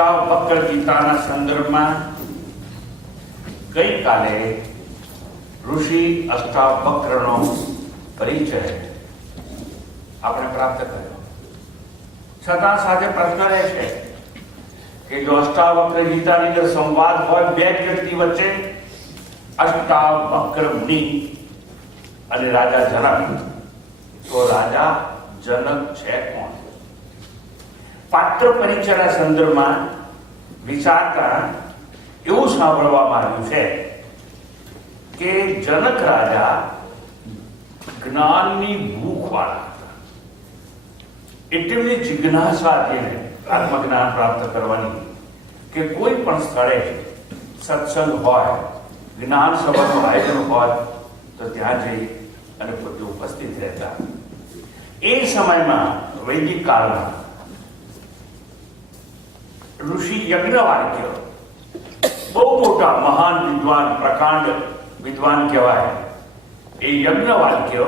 અષ્ટાવક્ર ગીતાના સંદર્ભમાં ગઈકાલે ઋષિ અષ્ટાવક્રનો પરિચય આપણે પ્રાપ્ત કર્યો. છતાં સાથે પ્રશ્ન રહે છે કે જો અષ્ટાવક્ર ગીતાની અંદર સંવાદ હોય બે વ્યક્તિ વચ્ચે, અષ્ટાવક્ર મુનિ અને રાજા જનક, તો રાજા જનક છે કોણ? પાત્ર પરિચયના સંદર્ભમાં વિચારતા એવું સાંભળવામાં આવ્યું છે કે જનક રાજા જ્ઞાનની ભૂખવાળા હતા. એટલી બધી જિજ્ઞાસા હતી આત્મજ્ઞાન પ્રાપ્ત કરવાની કે કોઈ પણ સ્થળે સત્સંગ હોય, જ્ઞાન સભાનું આયોજન હોય તો ત્યાં જઈ અને પોતે ઉપસ્થિત રહેતા. એ સમયમાં વૈદિક કાળમાં ઋષિ યજ્ઞવાલ્ક્ય બહુ મોટા મહાન વિદ્વાન, પ્રકાંડ વિદ્વાન કહેવાય. એ યજ્ઞવાલ્ક્ય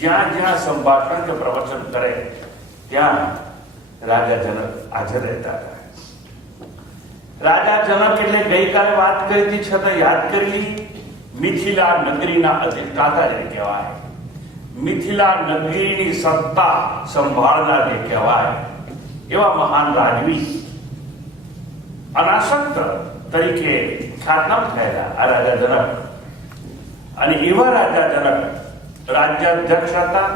જ્યાં જ્યાં સંભાષણ કે પ્રવચન કરે ત્યાં રાજા જનક હાજર રહેતા હતા. રાજા જનક એટલે ગઈકાલે વાત કરી હતી છતાં યાદ કરી, મિથિલા નગરીના અધિષ્ઠાતા જે કહેવાય, મિથિલા નગરીની સત્તા સંભાળનાર જે કહેવાય, એવા મહાન રાજવી અનાસક્ત તરીકે ખ્યાતનામ થયેલા આ રાજા જનક. અને એવા રાજા જનક રાજ્યાધ્યક્ષ હતા,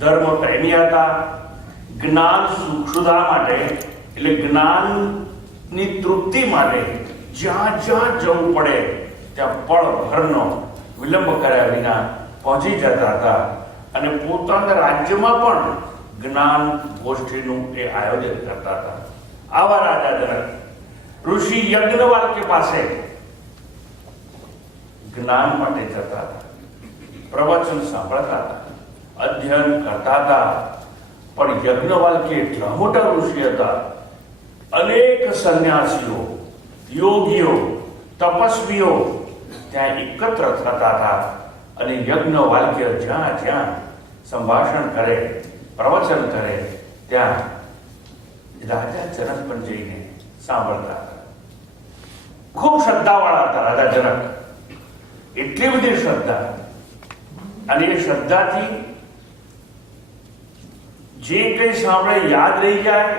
ધર્મ પ્રેમી હતા. જ્ઞાન સુધા માટે એટલે જ્ઞાનની તૃપ્તિ માટે જ્યાં જ્યાં જવું પડે ત્યાં પળભરનો વિલંબ કર્યા વિના પહોંચી જતા હતા. અને પોતાના રાજ્યમાં પણ જ્ઞાન ગોષ્ઠીનું એ આયોજન કરતા હતા. આવા રાજા જનક ઋષિ યજ્ઞવાલ્ક્ય પાસે જ્ઞાન માટે જતા હતા, પ્રવચન સાંભળતા હતા, અધ્યયન કરતા હતા. પણ યજ્ઞવાલ્ક્ય એટલા મોટા ઋષિ હતા, અનેક સંન્યાસીઓ, યોગીઓ, તપસ્વીઓ ત્યાં એકત્ર થતા હતા. અને યજ્ઞવાલ્ક્ય જ્યાં જ્યાં સંભાષણ કરે, પ્રવચન કરે ત્યાં રાજા જનક પણ જઈને સાંભળતા હતા. ખૂબ શ્રદ્ધાવાળા હતા રાજા જનક, એટલી બધી શ્રદ્ધા. અને એ શ્રદ્ધાથી જે કંઈ સાંભળે યાદ રહી જાય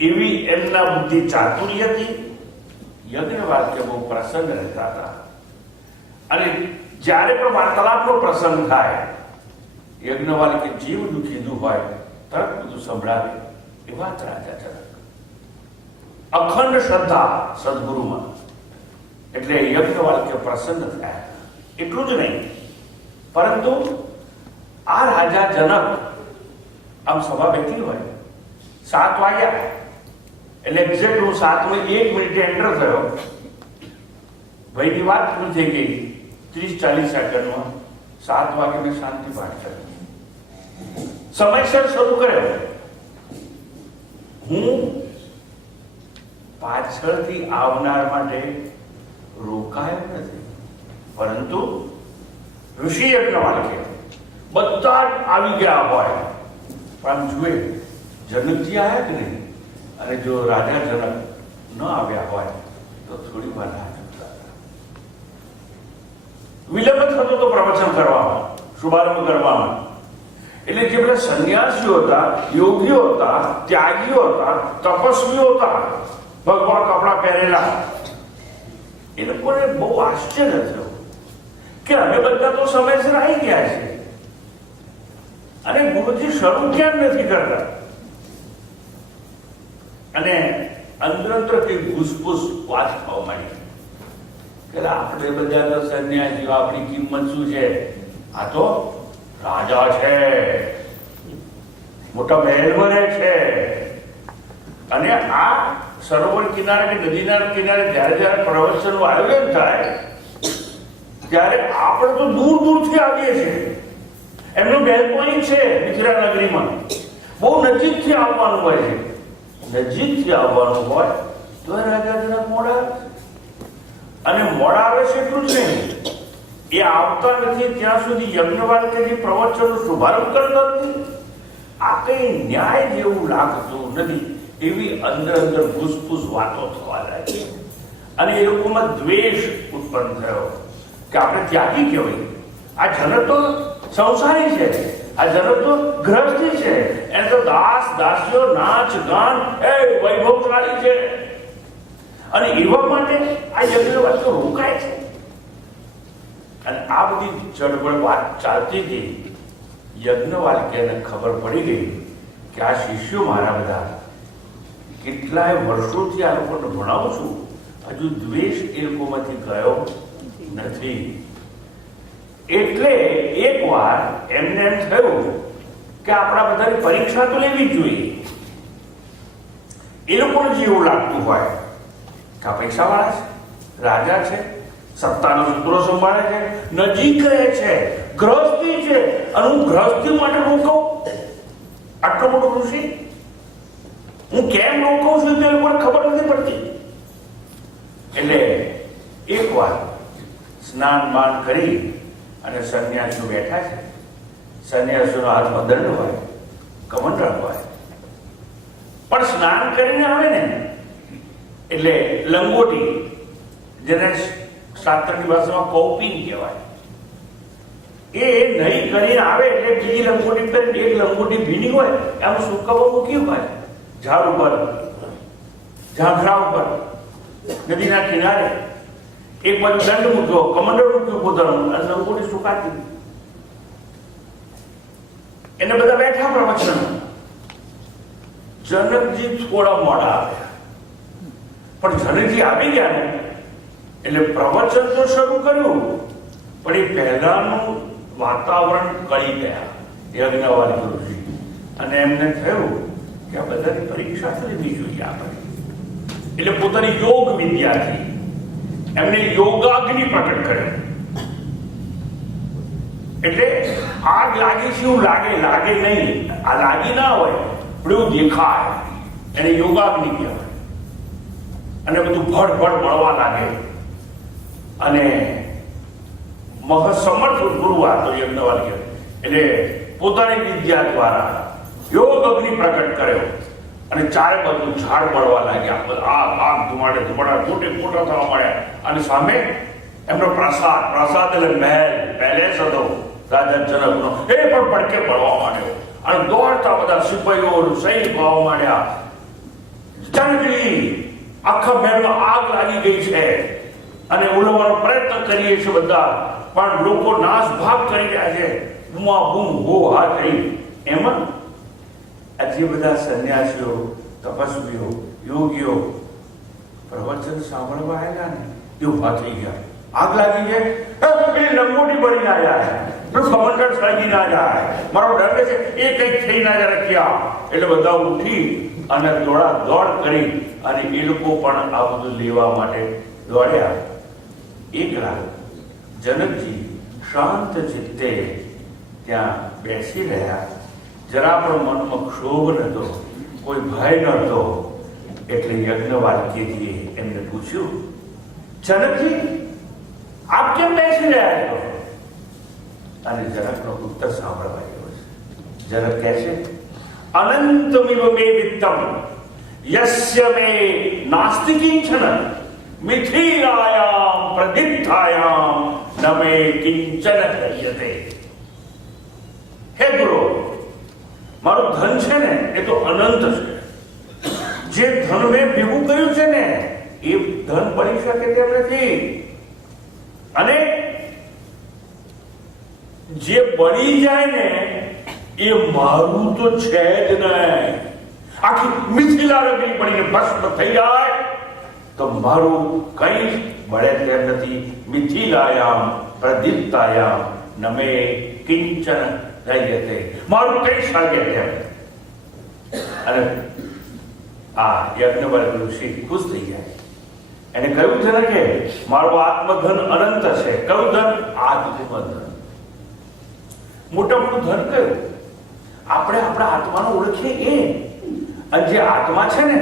એવી એમના બુદ્ધિ ચાતુર્ય હતી. યજ્ઞવાલ્ક્ય બહુ પ્રસન્ન રહેતા હતા. અને જ્યારે પણ વાર્તાલાપનો પ્રસંગ થાય, યજ્ઞવાલ્ક્ય જે બધું કીધું હોય તરત બધું સંભળાવે એવા રાજા જનક. અખંડ શ્રદ્ધા સદગુરુમાં, એટલે યજ્ઞવાલ્ક્ય પ્રસન્ન થયા. એટલું જ નહીં, પરંતુ આ રાજા જનક આમ સભા બેઠી હોય, 7 વાગ્યા એટલે એક્ઝેક્ટ હું 7:01 એન્ટર થયો, ભાઈની વાત પૂરી થઈ ગઈ 30-40 સેકન્ડમાં. 7 વાગે મેં શાંતિ પાઠ કર્યો, સમયસર શરૂ કર્યો. હું પાછળથી આવનાર માટે રોકાયો નથી, પરંતુ ઋષિ યજ્ઞવાલ્ક્ય બધા જ આવી ગયા હોય પણ જુએ જનકજી આવ્યા કે નહીં. અને જો રાજા જનક ન આવ્યા હોય તો થોડી વાર રાહ જોતા હતા. વિલંબ થતો તો પ્રવચન કરવામાં, શુભારંભ કરવામાં. એટલે જે બધા સંન્યાસીઓ હતા, યોગીઓ હતા, ત્યાગીઓ હતા, તપસ્વીઓ હતા, ભગવા કપડા પહેરેલા, એ લોકોને બહુ આશ્ચર્ય થયું કે અમે બધા તો સમયસર આવી ગયા છે અને ગુરુજી શરૂ કેમ નથી કરતા. અને અંદરંતર કઈ ઘૂસપૂસ વાત થવા માંડી કે આપણે બધા તો સંન્યાસીઓ, આપણી કિંમત શું છે? આ તો રાજા છે, મોટા મહેલમાં રહે છે. અને આ સરોવર કિનારે કે નદીના કિનારે જ્યારે જ્યારે પ્રવચનનું આયોજન થાય ત્યારે આપણે તો દૂર દૂરથી આવીએ છીએ. એમનું બેલ પોઈન્ટ છે મિથિલા નગરીમાં, બહુ નજીકથી આવવાનું હોય છે. નજીકથી આવવાનું હોય તો રાજા જનક મોડા, અને મોડા આવે છે એટલું જ નહીં, એ આવતા નથી ત્યાં સુધી યજ્ઞવાલ્ક્યજી પ્રવચનનો શુભારંભ કરતા નથી. આ કઈ ન્યાય જેવું લાગતું નથી. એવી અંદર ઘૂસપૂસ વાતો થવા લાગી અને એ લોકોમાં દ્વેષ ઉત્પન્ન થયો કે આપણે ત્યાગી કહેવાય. આ જનક તો સંસારી છે, આ જનક તો ગ્રહસ્થી છે, એને તો દાસ દાસીઓ નાચ ગાન એ વૈભવશાળી છે અને એવા માટે આ યજ્ઞ વાતો રોકાય છે. અને આ બધી ચળવળ વાત ચાલતી હતી. યજ્ઞવાલ્ક્યને ખબર પડી ગઈ કે આ શિષ્યો મારા બધા કેટલાય વર્ષોથી આ લોકોને ભણાવું છું, હજુ દ્વેષ એ લોકોમાંથી ગયો નથી. એટલે એકવાર એમને એમ થયું કે આપણા બધાની પરીક્ષા તો લેવી જ જોઈએ. એ લોકોને જે એવું લાગતું હોય કે આ પૈસાવાળા છે, રાજા છે, સત્તાનો સૂત્રો સંભાળે છે, નજીક રહે છે, ગ્રહસ્થી છે અને હું ગ્રહસ્થી માટે રોકું, આટલો મોટો ઋષિ હું કેમ રોકું છું તે લોકોને ખબર નથી પડતી. એટલે એકવાર સ્નાન બાન કરી અને સંન્યાસીઓ બેઠા છે. સંન્યાસીઓના હાથમાં દંડ હોય, કમંડળ હોય, પણ સ્નાન કરીને આવે ને એટલે લંગોટી, જેને શાસ્ત્રની ભાષામાં કૌપિન કહેવાય, એ નહીં કરીને આવે એટલે બીજી લંગોટી પર એક લંગોટી ભીની હોય એનું સુકાવા મૂક્યું હોય ઝાડ ઉપર, ઝાંખરા ઉપર, નદીના કિનારે. એક બાજુ દંડ મૂક્યો, કમંડળ મૂક્યું પોતાનું અને લંગોટી સુકાતી. એને બધા બેઠા પ્રવચન. જનકજી થોડા મોડા આવ્યા, પણ જનકજી આવી ગયા ને એટલે પ્રવચન તો શરૂ કર્યું, પણ એ પહેલાનું વાતાવરણ કરી ગયા યજ્ઞવાલ્ક્ય ઋષિ. અને એમને થયું કે આ બધાની પરીક્ષા તો લેવી જોઈએ આપણે. એટલે પોતાની યોગ વિદ્યાથી એમને યોગાગ્નિ પ્રકટ કર્યો. એટલે આગ લાગી છે એવું લાગે નહીં, આ લાગી ના હોય પણ એવું દેખાય, એને યોગાગ્નિ કહેવાય. અને બધું ભડ મળવા લાગે અને મહાસમર્થ ગુરુ હતો યજ્ઞવાલ્ક્ય. એટલે પોતાની વિદ્યા દ્વારા યોગ અગ્નિ પ્રકટ કર્યો અને ચારે બાજુ ઝાડ મળવા લાગ્યા, આગ ધુમાડા મોટા થવા મળ્યા. અને સામે એમનો પ્રસાદ એટલે મહેલ, પેલેસ હતો રાજા જનકનો, એ પણ પડકે પડવા માંડ્યો અને દોડતા બધા સિપાહીઓ સૈનિક આવવા માંડ્યા. જનકજી આખા મહેલમાં આગ લાગી ગઈ છે અને ઉલવવાનો પ્રયત્ન કરીએ છીએ બધા, પણ લોકો નાશ ભાગ કરી રહ્યા છે, બૂમા બૂમ હો હા થઈ. એમાં આ જે બધા સંન્યાસીઓ, તપસ્વીઓ, યોગીઓ પ્રવચન સાંભળવા આવ્યા ને એ ઉભા થઈ ગયા. આગ લાગી છે, લંગોટી બળી ના જાય, કમંડળ સળગી ના જાય, મારો ડર છે એ કંઈક થઈ ના જાય ક્યાં. એટલે બધા ઉઠી અને દોડ કરી અને એ લોકો પણ આ બધું લેવા માટે દોડ્યા. એકલા જનકજી શાંત ચિત્તે ત્યાં બેસી રહ્યા. જરા પણ મનમાં ક્ષોભ નતો, કોઈ ભય નતો. એટલે યજ્ઞવાલ્ક્યજીએ એમને પૂછ્યું, જનકજી આપ કેમ બેસી રહ્યા છો? અને જનકનો ઉત્તર સાંભળવા આવ્યો છે. જનક કહે છે, અનંતમિવ મે વિત્તમ યસ્ય મે નાસ્તિ કિંચન મિથિલાયામ પ્રદિપ્તાયામ ન મે કિંચન હ્યતે. હે ગુરુ, મારું ધન છે ને એ તો અનંત છે. જે ધન મેં ભેગું કર્યું છે ને એ ધન બની શકે તેમ નથી. અને જે બની જાય ને એ મારું તો છે જ નહીં. આખી મિથિલા રગડી પડીને ભસ્મ થઈ જાય તો મારું કઈ મળે તેમ નથી. મિથિલાયામ પ્રદીપ્તાયામ નમે કિંચન રયતે, મારું કઈ સળગે તેમ. અને આ યજ્ઞવાલ્ક્ય ઋષિ ખુશ થઈ જાય. એને કહ્યું છે ને કે મારું આત્મધન અનંત છે. કયું ધન? આત્મધન. મોટા મોટું ધન કયું? આપણે આપણા આત્માને ઓળખીએ એ. અને જે આત્મા છે ને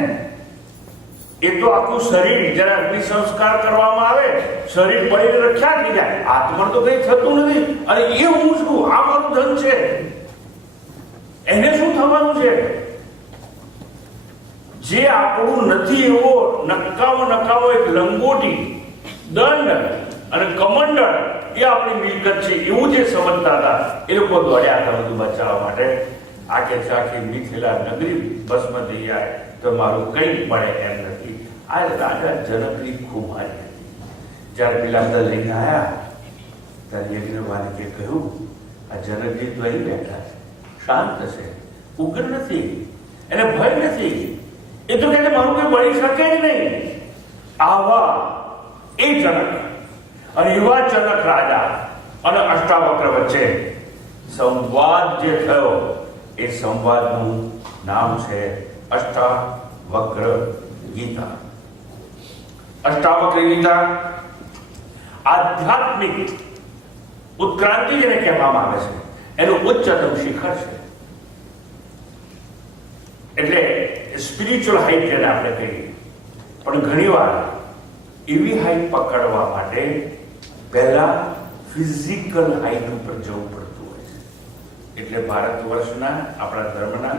એ તો આખું શરીર જયારે અગ્નિ સંસ્કાર કરવામાં આવે શરીર પડીને રખ્યા થઈ જાય. આત્મા તો કઈ થતું નથી. અને એ હું છું, આ મારું ધન છે. એને શું થવાનું છે? જે આપણું નથી એવો નકામો એક લંગોટી, દંડ અને કમંડળ એ આપણી મિલકત છે એવું જે સમજતા હતા એ લોકો દોડ્યા હતા બધું બચાવવા માટે. આખી મિથિલા નગરી ભસ્મ થઈ જાય તો મારું કંઈ મળે એમ નથી. આ રાજા જનકની ખૂબ હારી હતી. જ્યારે પેલા બધા લઈને આવ્યા ત્યારે યજ્ઞવાલિકે કહ્યું, આ જનકજી તો અહીં બેઠા છે, શાંત છે, ઉગ્ર નથી, એને ભય નથી, એ તો કહે મારું કોઈ બળી શકે જ નહીં. આવા એ જનક અને યુવા જનક રાજા અને અષ્ટાવક્ર વચ્ચે સંવાદ જે થયો એ સંવાદનું નામ છે અષ્ટાવક્ર ગીતા. અષ્ટાવક્ર ગીતા આધ્યાત્મિક ઉત્ક્રાંતિ જેને કહેવામાં આવે છે એનું ઉચ્ચતમ શિખર છે. એટલે સ્પિરિચ્યુઅલ હાઈટ જેને આપણે કહીએ. પણ ઘણીવાર એવી હાઈટ પકડવા માટે પહેલા ફિઝિકલ હાઈટ ઉપર જવું પડતું હોય છે. એટલે ભારત વર્ષના આપણા ધર્મના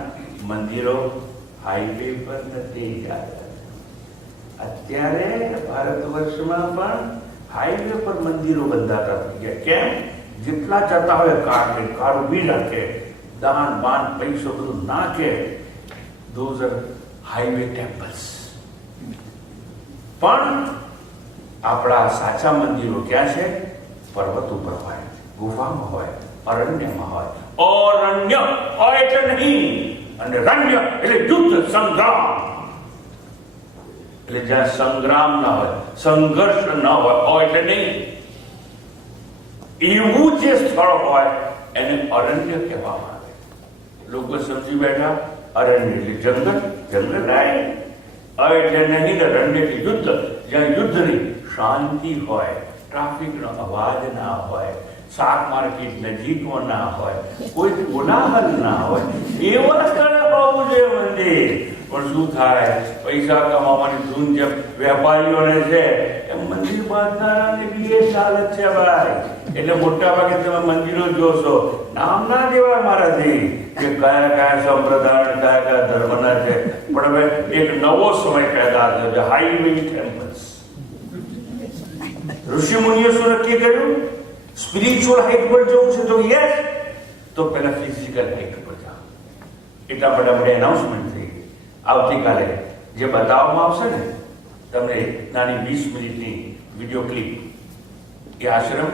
મંદિરો હાઈવે પર નથી જતા. અત્યારે ભારત વર્ષમાં પણ હાઈવે પર મંદિરો બંધાતા થઈ ગયા. કેમ? જેટલા જતા હોય કાર ઉભી રાખે, દાન બાન પૈસો બધું નાખે. Those are highway temples. પણ આપણા સાચા મંદિરો ક્યાં છે? પર્વત ઉપર હોય, ગુફામાં હોય, અરણ્યમાં હોય. અરણ્ય હોય એટલે નહીં, અને રણ્ય એટલે યુદ્ધ સંગ્રામ. એટલે જ્યાં સંગ્રામ ના હોય, સંઘર્ષ ન હોય એટલે નહીં. એવું જે સ્થળ હોય એને અરણ્ય કહેવામાં આવે. લોકો સમજી બેઠા અરણ્ય એટલે જંગલ નહીં. એટલે નહીં ને રણ્ય એટલે યુદ્ધ, જ્યાં યુદ્ધની શાંતિ હોય, ટ્રાફિકનો અવાજ ના હોય, શાક માર્કેટ નજીકમાં ના હોય, કોઈ કોલાહલ ના હોય, એવા સ્થળે હોવું જોઈએ મંદિર. પણ શું થાય? પૈસા કમાવાની ધૂન જે વેપારીઓને છે એ મંદિર બાંધનારાની બી એ ચાલત છે ભાઈ. એટલે મોટા ભાગે તમે મંદિરો જોશો, નામ ના દેવાય મારાથી કે કયા સંપ્રદાય કયા ધર્મના છે. પણ હવે એક નવો સમય પેદા થયો છે, હાઈવે ટેમ્પલ્સ. ઋષિ મુનિઓ શું નક્કી કર્યું? સ્પિરિચ્યુઅલ હાઈટ પર જવું છે તો યસ, તો પહેલા ફિઝિકલ હાઈટ પર જાઓ. એટલા બધા એનાઉન્સમેન્ટ થઈ. આવતીકાલે જે બતાવવામાં આવશે ને તમને નાની 20 મિનિટની વિડીયો ક્લિપ, એ આશ્રમ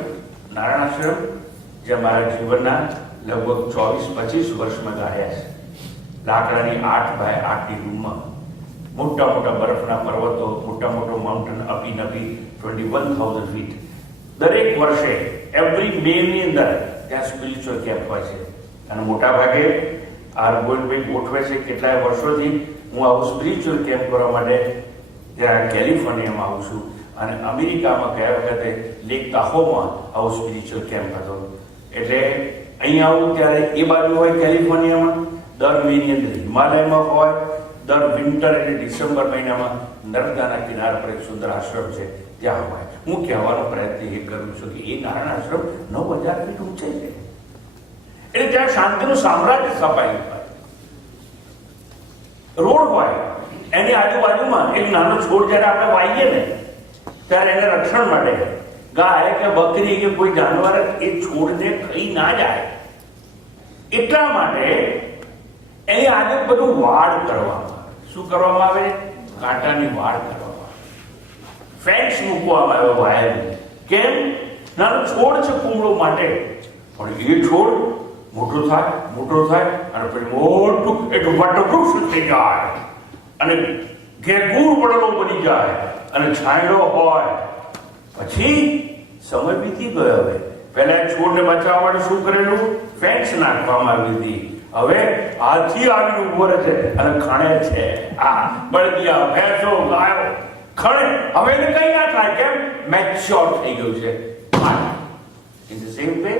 નારાયણ આશ્રમ જે મારા જીવનના લગભગ 24-25 વર્ષમાં ગાળ્યા છે. લાકડાની 8x8ની રૂમમાં મોટા બરફના પર્વતો, મોટો માઉન્ટેન અપી 21,000 ફીટ. દરેક વર્ષે એવરી મેની અંદર ત્યાં સ્પિરિચ્યુઅલ કેમ્પ હોય છે. અને મોટા ભાગે આ ગોવિંદભાઈ ગોઠવે છે કેટલાય વર્ષોથી હું આવું સ્પિરિચ્યુઅલ કેમ્પ કરવા માટે ત્યાં કેલિફોર્નિયામાં આવું છું. અને અમેરિકામાં ગયા વખતે લેક તાહોમાં આવો સ્પિરિચ્યુઅલ કેમ્પ હતો. એટલે અહીં આવું ત્યારે એ બાજુ હોય કેલિફોર્નિયામાં, દર મહિની અંદર હિમાલયમાં હોય, દર વિન્ટર એટલે ડિસેમ્બર મહિનામાં નર્મદાના કિનારા પર એક સુંદર આશ્રમ છે ત્યાં હોય. હું કહેવાનો પ્રયત્ન એ કરું છું કે એ નારાયણ આશ્રમ 9,000 ફીટ ઊંચે છે. એટલે ત્યાં શાંતિનું સામ્રાજ્ય સ્થપાયું હોય. રોડ હોય, એની આજુબાજુમાં એક નાનો છોડ જ્યારે આપણે વાઈએ ને ત્યારે એને રક્ષણ માટે ગાય કે બકરી કે કોઈ જાનવર એ છોડને ખાઈ ના જાય એટલા માટે એની આજે બધું વાડ કરવામાં આવે. શું કરવામાં આવે? કાંટાની વાડ કરવામાં આવે, ફેન્સ મૂકવામાં આવે વાયર. કેમ? નાનો છોડ છે કુમળો માટે, પણ એ છોડ મોટો થાય અને પછી મોટું એક વટવૃક્ષ થઈ જાય અને ઘેઘૂર પડલો બની જાય અને છાંયડો હોય. પછી સમય બીતી ગયો. હવે પહેલા છોડને બચાવવા માટે શું કરેલું? ફેન્સ નાખવામાં આવી હતી. હવે હાથી આવીને ઉભો રહે છે અને ખણે છે. આ બળદિયા, ભેંસો, ગાયો ખણે. હવે એને કઈ ના થાય. કેમ? મેચ્યોર થઈ ગયું છે. In the same way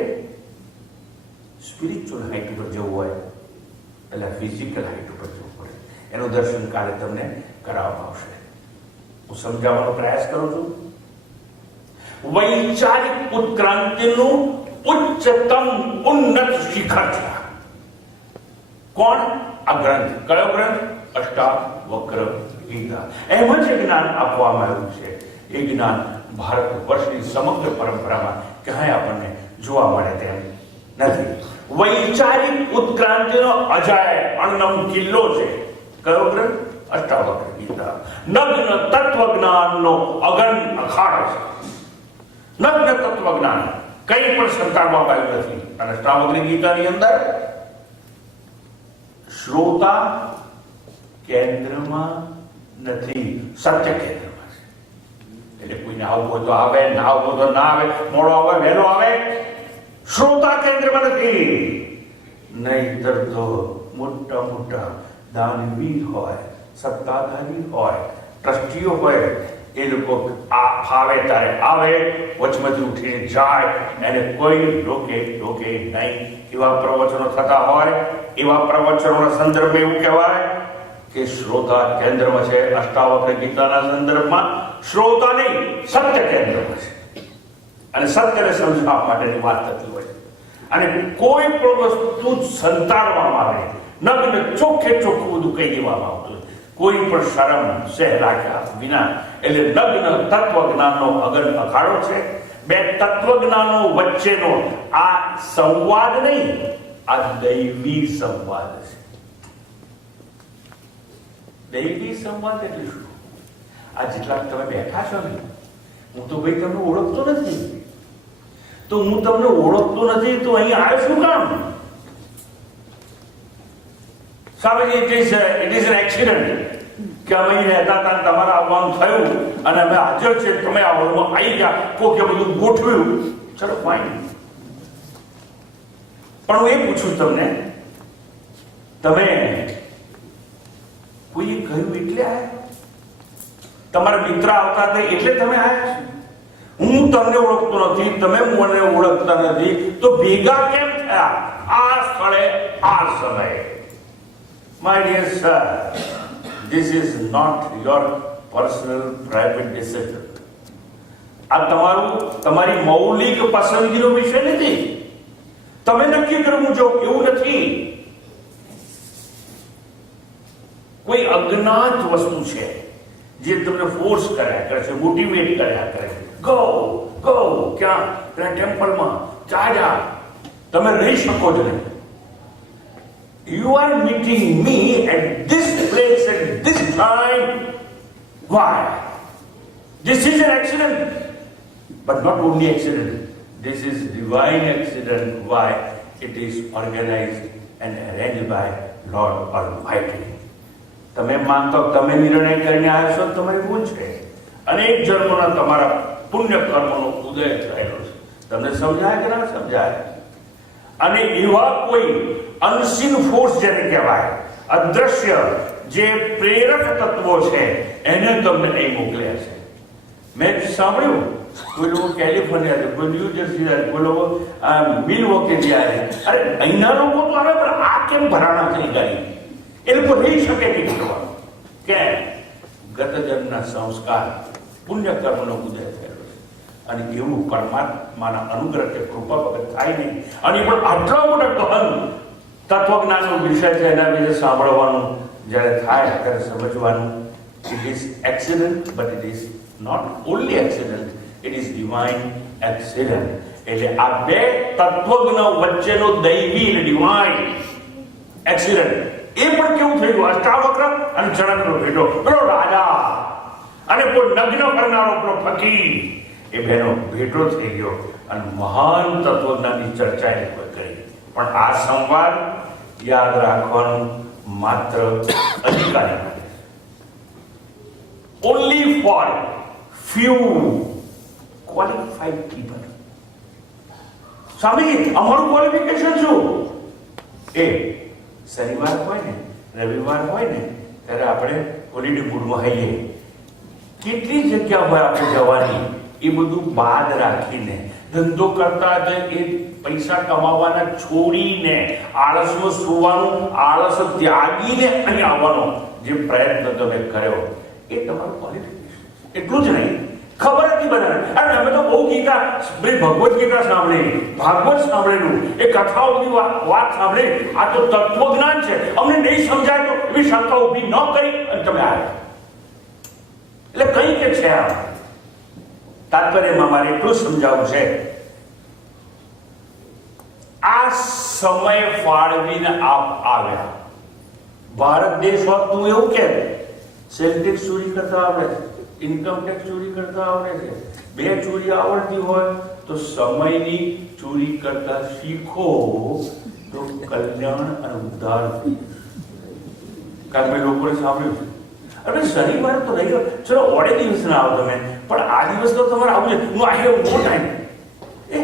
spiritual height ઉપર જવું હોય એટલે ફિઝિકલ હાઈટ ઉપર જવું પડે. એનું દર્શન કાલે તમને કરાવવામાં આવશે. હું સમજાવવાનો પ્રયાસ કરું છું. વૈચારિક ઉત્ક્રાંતિનું ઉચ્ચતમ ઉન્નત શિખર છે. કોણ? આ ગ્રંથ, કયો ગ્રંથ? અષ્ટાવક્ર ગીતા. એમ જ જ્ઞાન આપવામાં આવ્યું છે. એ જ્ઞાન ભારત વર્ષની સમગ્ર પરંપરામાં ક્યાંય આપણને જોવા મળે તેમ નથી. વૈચારિક ઉત્ક્રાંતિનો અજાય અણનમ કિલ્લો છે. કયો ગ્રંથ? અષ્ટાવક્ર ગીતા. નગ્ન તત્વજ્ઞાનનો અગન અખાડો છે. નગ્ન તત્વજ્ઞાન કંઈ પણ સંતાડવામાં આવ્યું નથી. અને અષ્ટાવક્ર ગીતાની અંદર શ્રોતા કેન્દ્રમાં નથી, સત્ય કેન્દ્રમાં છે. એટલે કોઈને આવવું હોય તો આવે, ના આવવું હોય તો ના આવે, મોડો આવે વહેલો આવે, શ્રોતા કેન્દ્રમાં નથી. નહીતર તો મોટા મોટા દાનવીર હોય, સત્તાધારી હોય, ટ્રસ્ટીઓ હોય, એ લોકો આ ફાવે ત્યારે આવે, વચમાંથી ઉઠીને જાય, એને કોઈ રોકે નહીં. એવા પ્રવચનો થતા હોય, એવા પ્રવચનોના સંદર્ભે એવું કહેવાય કે શ્રોતા કેન્દ્રમાં છે. અષ્ટાવક્ર ગીતાના સંદર્ભમાં શ્રોતા નહીં, સત્ય કેન્દ્રમાં છે. અને સત્યને સમજવા માટેની વાત થતી હોય. અને કોઈ પણ વસ્તુ સંતાડવામાં આવે, નગ્ન ચોખ્ખે ચોખ્ખું બધું કહી દેવામાં આવતું, કોઈ પણ શરમ સહેજ રાખ્યા વિના. એટલે નગ્ન તત્વજ્ઞાનનો અગન અખાડો છે. બે તત્વજ્ઞાનો વચ્ચેનો આ સંવાદ નહીં, આ દૈવી સંવાદ છે. દૈવી સંવાદ એટલે શું? આ જેટલા તમે બેઠા છો ને, હું તો ભાઈ તમને ઓળખતો નથી, તો હું તમને ઓળખતો નથી તો અહીં આવ્યો શું કામ? Swamiji, it is an accident કે અમે અહીં રહેતા હતા, તમારા આવવાનું થયું અને અમે હાજર છે, તમે આ હોલમાં આવી ગયા, કોકે બધું ગોઠવ્યું, ચલો ફાઈન. પણ હું એ પૂછું તમને, તમે કોઈએ કહ્યું એટલે આવ્યા? તમારા મિત્ર આવતા હતા એટલે તમે આવ્યા છો? હું તમને ઓળખતો નથી, તમે મને ઓળખતા નથી, તો ભેગા કેમ થયા આ સ્થળે આ સમયે? My dear sir, this is not your personal private decision. આ તમારી મૌલિક પસંદગીનો વિષય નથી. તમે નક્કી કરવું જો એવું નથી. કોઈ અજ્ઞાત વસ્તુ છે જે તમને ફોર્સ કર્યા કરે છે, મોટિવેટ કર્યા કરે છે. ગો ક્યાં? ત્યાં ટેમ્પલમાં જા. તમે રહી શકો જ નહીં. You are meeting me at this place at this time. Why? This is an accident, but not only accident. This is divine accident. Why? It is organized and arranged by Lord Almighty. તમે માનતો તમે નિર્ણય કરીને આવ્યા છો, તમારી ભૂલ છે. અનેક જન્મોના તમારા પુણ્ય કર્મોનો ઉદય થયેલો છે. તમને સમજાય કે ના સમજાય? અને એવા કોઈ અનસીન ફોર્સ જેને કહેવાય, અદ્રશ્ય જે પ્રેરક તત્વો છે, એને તમને અહીં મોકલ્યા છે. મેં સાંભળ્યું કોઈ લોકો કેલિફોર્નિયા છે, કોઈ ન્યૂ જર્સી છે, કોઈ લોકો મિલવોકી જાય. અરે અહીંના લોકો તો આવે, પણ આ કેમ ભરાણા થઈ ગઈ? એ લોકો રહી શકે નહીં કરવાનું. કેમ? ગત જન્મના સંસ્કાર, પુણ્ય કર્મનો ઉદય થયેલો છે. અને એવું પરમાત્માના અનુગ્રહ કે કૃપા વગર થાય નહીં. અને પણ આટલા મોટા ગહન તત્વજ્ઞાનનો વિષય છે, એના વિશે સાંભળવાનું જ્યારે થાય ત્યારે સમજવાનું. It is accident, but it is not only accident, it is divine accident. એટલે આ બે તત્વજ્ઞ વચ્ચેનો દૈવી એટલે ડિવાઇન એક્સિડન્ટ. એ પણ કેવું થયું? અષ્ટાવક્ર અને જનકનો ભેટો, પેલો રાજા અને કોઈ નગ્ન કરનારો પેલો ફકીર, એ બેનો ભેટો થઈ ગયો અને મહાન તત્વજ્ઞાનની ચર્ચા એ કરી. પણ આ સંવાદ યાદ રાખવાનું માત્ર અધિકારી માટે, only for few qualified people. Swami, અમારું ક્વોલિફિકેશન શું? એ શનિવાર હોય ને, રવિવાર હોય ને, ત્યારે આપણે હોલિડે મૂડમાં હોઈએ. કેટલી જગ્યા હોય આપણે જવાની, એ બધું બાદ રાખીને ધંધો કરતા હતા, એ પૈસા કમાવાના છોડીને આળસમાં સુવાનું, આળસ ત્યાગીને અહીં આવવાનો જે પ્રયત્ન તમે કર્યો, એ તમારું ક્વોલિફિકેશન. એટલું જ નહીં, ખબર હતી બધાને. અને અમે તો બહુ ગીતા, ભગવદ્ ગીતા સાંભળી, ભાગવત સાંભળેલું, એ કથાઓની વાત સાંભળી. આ તો તત્વજ્ઞાન છે. અમને નહીં સમજાય તો એવી શંકા ઊભી ન કરી અને તમે આવ્યા. એટલે કઈ કે છે આ તાત્પર્યમાં મારે એટલું સમજાવવું છે, આ સમય ફાળવીને આપ આવ્યા. ભારત દેશ હોત તું એવું કે સેલ ટેક્સ ચોરી કરતા આવડે છે, ઇન્કમ ટેક્સ ચોરી કરતા આવડે છે, બે ચોરી આવડતી હોય તો સમયની ચોરી કરતા શીખો તો કલ્યાણ અને ઉદ્ધાર. કારણ કે લોકોએ સાંભળ્યું છે અરે શનિવાર તો રહી ગયો, ચલો ઓડે દિવસ ના આવો તમે, પણ આ દિવસ તો તમારે આવું છે. હું આહે ઉભો ટાઈમ એ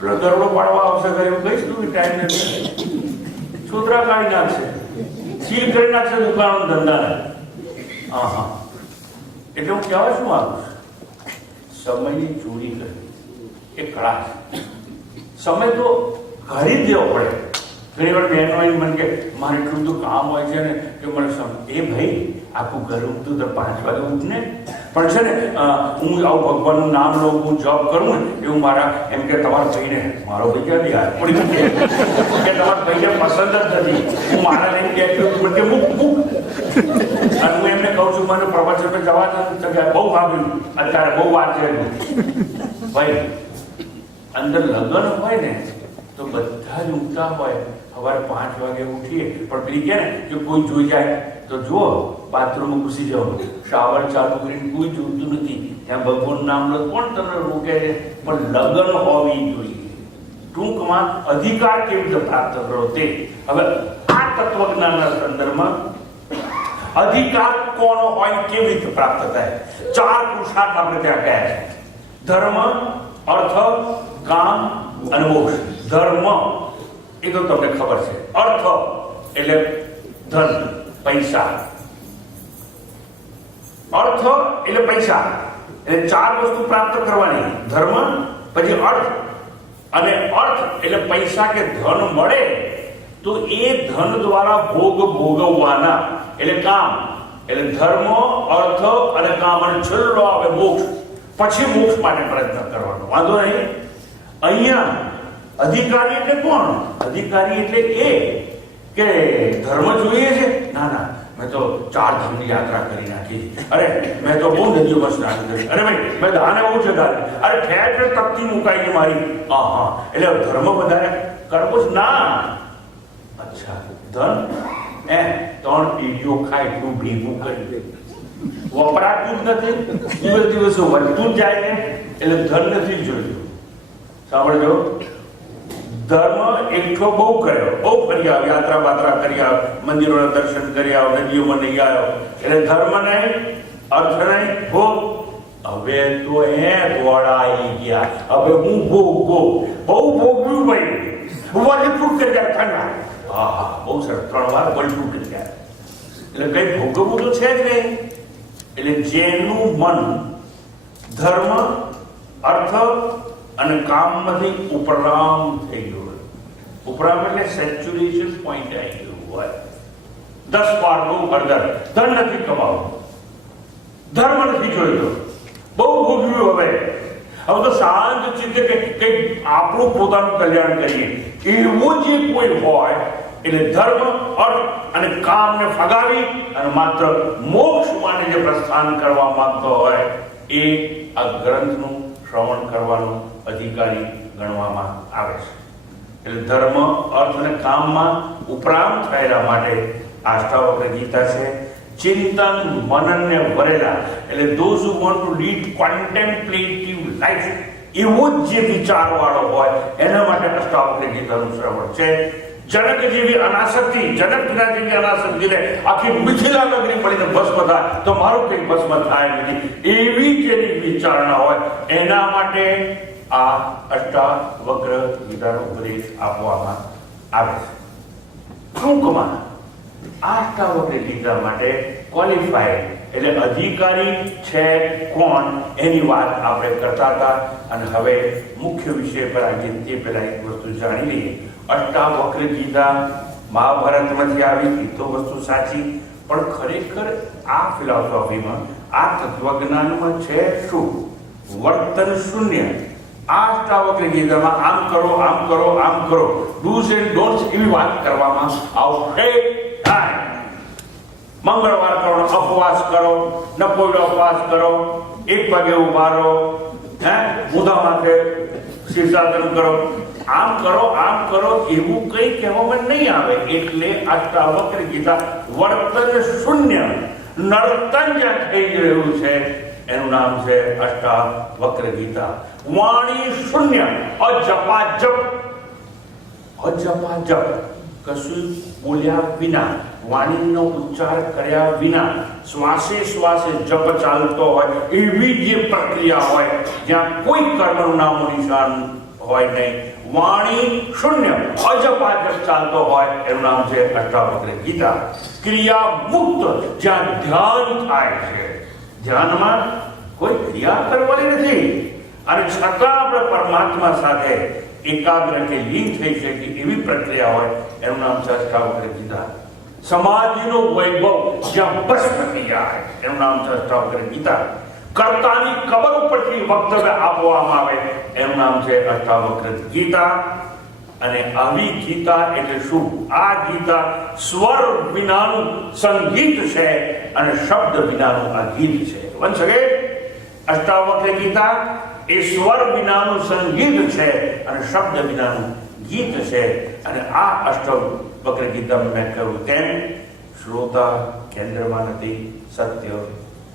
પેલો દરોડો પાડવા આવશે ઘરે એવું કહીશ તું ટાઈમ નથી. છોતરા કાઢી નાખશે, સીલ કરી નાખશે દુકાનો ધંધાને. હા હા, એટલે હું કહેવા શું આવું છું, સમયની ચોરી કરવી એ કળા છે. સમય તો ઘડી જ દેવો પડે. ઘણી વાર બહેનો આવી મને કે મારે એટલું બધું કામ હોય છે ને કે મને એ ભાઈ આખું ઘર ઉઠતું તો 5 વાગે ઉઠને, પણ છે ને હું આવું ભગવાનનું નામ લઉં, હું જોબ કરું ને એવું મારા એમ કે તમારા ભાઈને, મારો ભાઈ ક્યાંથી યાદ પડી કે તમારા ભાઈને પસંદ જ નથી. હું મારા લઈને ગયા કે મૂક મૂક. અને હું એમને કહું છું મને પ્રવચન જવા નથી, બહુ સાંભળ્યું અત્યારે બહુ વાત છે ભાઈ. અંદર લગ્ન હોય ને તો બધા જ ઉઠતા હોય, સવારે 5 વાગે ઉઠીએ, પણ પેલી કે ને કે કોઈ જોઈ જાય તો જુઓ બાથરૂમમાં ઘૂસી જાઓ, શાવર ચાલુ કરીને કોઈ જોતું નથી, ત્યાં ભગવાનનું નામ લો કોણ તમને રોકે છે. પણ લગ્ન હોવી જોઈએ. ટૂંકમાં અધિકાર કેવી રીતે પ્રાપ્ત કરો તે. હવે આ તત્વજ્ઞાનના સંદર્ભમાં અધિકાર કોનો હોય, કેવી રીતે પ્રાપ્ત થાય, 4 પુરુષાર્થ આપણે ત્યાં કહ્યા છે: ધર્મ, અર્થ, કામ અને મોક્ષ. ધર્મ એ તો તમને ખબર છે, અર્થ એટલે ધન, પૈસા. અર્થ એટલે પૈસા, એટલે 4 વસ્તુ પ્રાપ્ત કરવાની: ધર્મ, પછી અર્થ, અને અર્થ એટલે પૈસા કે ધન મળે તો એ ધન દ્વારા ભોગ ભોગવવાના, એટલે કામ. એટલે ધર્મ, અર્થ અને કામ, અને છેલ્લો આવે મોક્ષ. પછી મોક્ષ માટે પ્રયત્ન કરવાનો. વાંધો નહીં. અહીંયા અધિકારી એટલે કોણ? અધિકારી એટલે એ કે ધર્મ જોઈએ છે, ના ના મેં તો 4 ધામની યાત્રા કરી નાખી, અરે મેં તો બહુ નદીઓમાં સ્નાન કરી, અરે ભાઈ મેં દાને બહુ જગાડી, અરે ઠેર ઠેર તપતી મુકાઈ ગઈ મારી. હા હા, એટલે ધર્મ વધારે કરવો જ ના. અચ્છા, ધન 3 પેઢીઓ ખાય એટલું ભેગું કરી વપરાતું જ નથી, દિવસો વધતું જ જાય ને, એટલે ધન નથી જોયું. સાંભળજો, ધર્મ એટલો બહુ કર્યો, બહુ ફરી આવ્યો, યાત્રા બાત્રા કરી આવ્યો, મંદિરોના દર્શન કરી આવ્યો, નદીઓમાં નહીં આવ્યો, એટલે ધર્મ નહીં, અર્થ નહીં, ભોગ. હવે તો ગોળાઈ ગયા. હવે હું ભોગો બહુ ભોગવ્યું ભાઈ, વલટૂટ કરી જાય ઠંડા. હા હા, બહુ સરસ, 3 વાર વલટૂટ કરી જાય. એટલે કઈ ભોગવવું તો છે જ નહીં. એટલે જેનું મન ધર્મ, અર્થ અને કામમાંથી ઉપરામ થઈ ગયું હોય, ઉપરામ એટલે સેચ્યુરેશન પોઈન્ટ આવી ગયું હોય, 10 પારનું હળદર. ધન નથી કમાવું, ધર્મ નથી જોઈતો, બહુ ભોગવ્યું. હવે તો શાંત ચિત્તે કંઈક આપણું પોતાનું કલ્યાણ કરીએ એવું જે કોઈ હોય, એટલે ધર્મ, અર્થ અને કામને ફગાવી અને માત્ર મોક્ષ માટે જે પ્રસ્થાન કરવા માંગતો હોય એ આ ગ્રંથનું શ્રવણ કરવાનો અધિકારી ગણવામાં આવે છે. એટલે ધર્મ, અર્થ અને કામમાં ઉપરાંત થયેલા માટે અષ્ટાવક્ર ગીતા છે. ચિંતન મનનને ભરેલા, એટલે those who want to lead contemplative life, એવો જે વિચારવાળો હોય એના માટે અષ્ટાવક્ર ગીતાનું શ્રવણ છે. જનક જેવી અનાસક્તિ, જનક પિતા જેવી અનાસક્તિને આખી મિથિલા નગરી પડીને ભસ્મ થાય તો મારું કંઈ ભસ્મ થાય નથી, એવી જેની વિચારણા હોય એના માટે આ અષ્ટાવક્ર ગીતાનો ઉપદેશ આપવામાં આવે છે. ટૂંકમાં આ અષ્ટાવક્ર ગીતા માટે ક્વોલિફાઈડ એટલે અધિકારી છે કોણ એની વાત આપણે કરતા હતા. અને હવે મુખ્ય વિષય પર આજે તે પહેલા એક વસ્તુ જાણી લઈએ. અષ્ટાવક્ર ગીતા મહાભારતમાંથી આવી, તો વસ્તુ સાચી. પણ ખરેખર આ ફિલોસોફીમાં, આ તત્વજ્ઞાનમાં છે શું? વર્તન શૂન્ય. આ અષ્ટાવક્ર ગીતામાં આમ કરો, આમ કરો, આમ કરો, ડૂઝ એન્ડ ડોન્ટ્સ એવી વાત કરવામાં આવશે નહીં. મંગળવાર કરો, ઉપવાસ કરો, નકોડો ઉપવાસ કરો, એક પગે ઉભા રહો, મોઢા માથે શીર્ષાસન કરો, આમ કરો, આમ કરો, એવું કઈ કહેવામાં નહીં આવે. એટલે અષ્ટાવક્ર ગીતા વર્તન શૂન્ય, નર્તન જ્યાં થઈ રહ્યું છે એનું નામ છે અષ્ટાવક્ર ગીતા. વાણી શૂન્ય, અજપાજપ, અજપાજપ, કશું બોલ્યા વિના, વાણીનો ઉચ્ચાર કર્યા વિના, શ્વાસે શ્વાસે જપ ચાલતો હોય એવી જે પ્રક્રિયા હોય, જ્યાં કોઈ કર્મનું નામો નિશાન હોય નહીં, વાણી શૂન્ય, અજપાજપ ચાલતો હોય એનું નામ છે અષ્ટાવક્ર ગીતા. ક્રિયા મુક્ત, જ્યાં ધ્યાન થાય છે, ધ્યાનમાં કોઈ ક્રિયા કરવાની નથી અને છતાં આપણે પરમાત્મા સાથે એકાગ્ર કે લીન થઈ શકે એવી પ્રક્રિયા હોય એનું નામ છે અષ્ટાવક્ર ગીતા. સમાધિનો વૈભવ જ્યાં ભસ્મ થઈ જાય એનું નામ છે અષ્ટાવક્ર ગીતા. કર્તાની કબર ઉપરથી વક્તવ્ય આપવામાં આવે એનું નામ છે અષ્ટાવક્ર ગીતા. અને આવી ગીતા એટલે શું? આ ગીતા સ્વર વિનાનું સંગીત છે અને શબ્દ વિનાનું આ ગીત છે. વંશ અગે અષ્ટાવક્ર ગીતા એ સ્વર વિનાનું સંગીત છે અને શબ્દ વિનાનું ગીત છે. અને આ અષ્ટાવક્ર ગીતામાં મેં કહ્યું તેમ શ્રોતા કેન્દ્રમાં નથી, સત્ય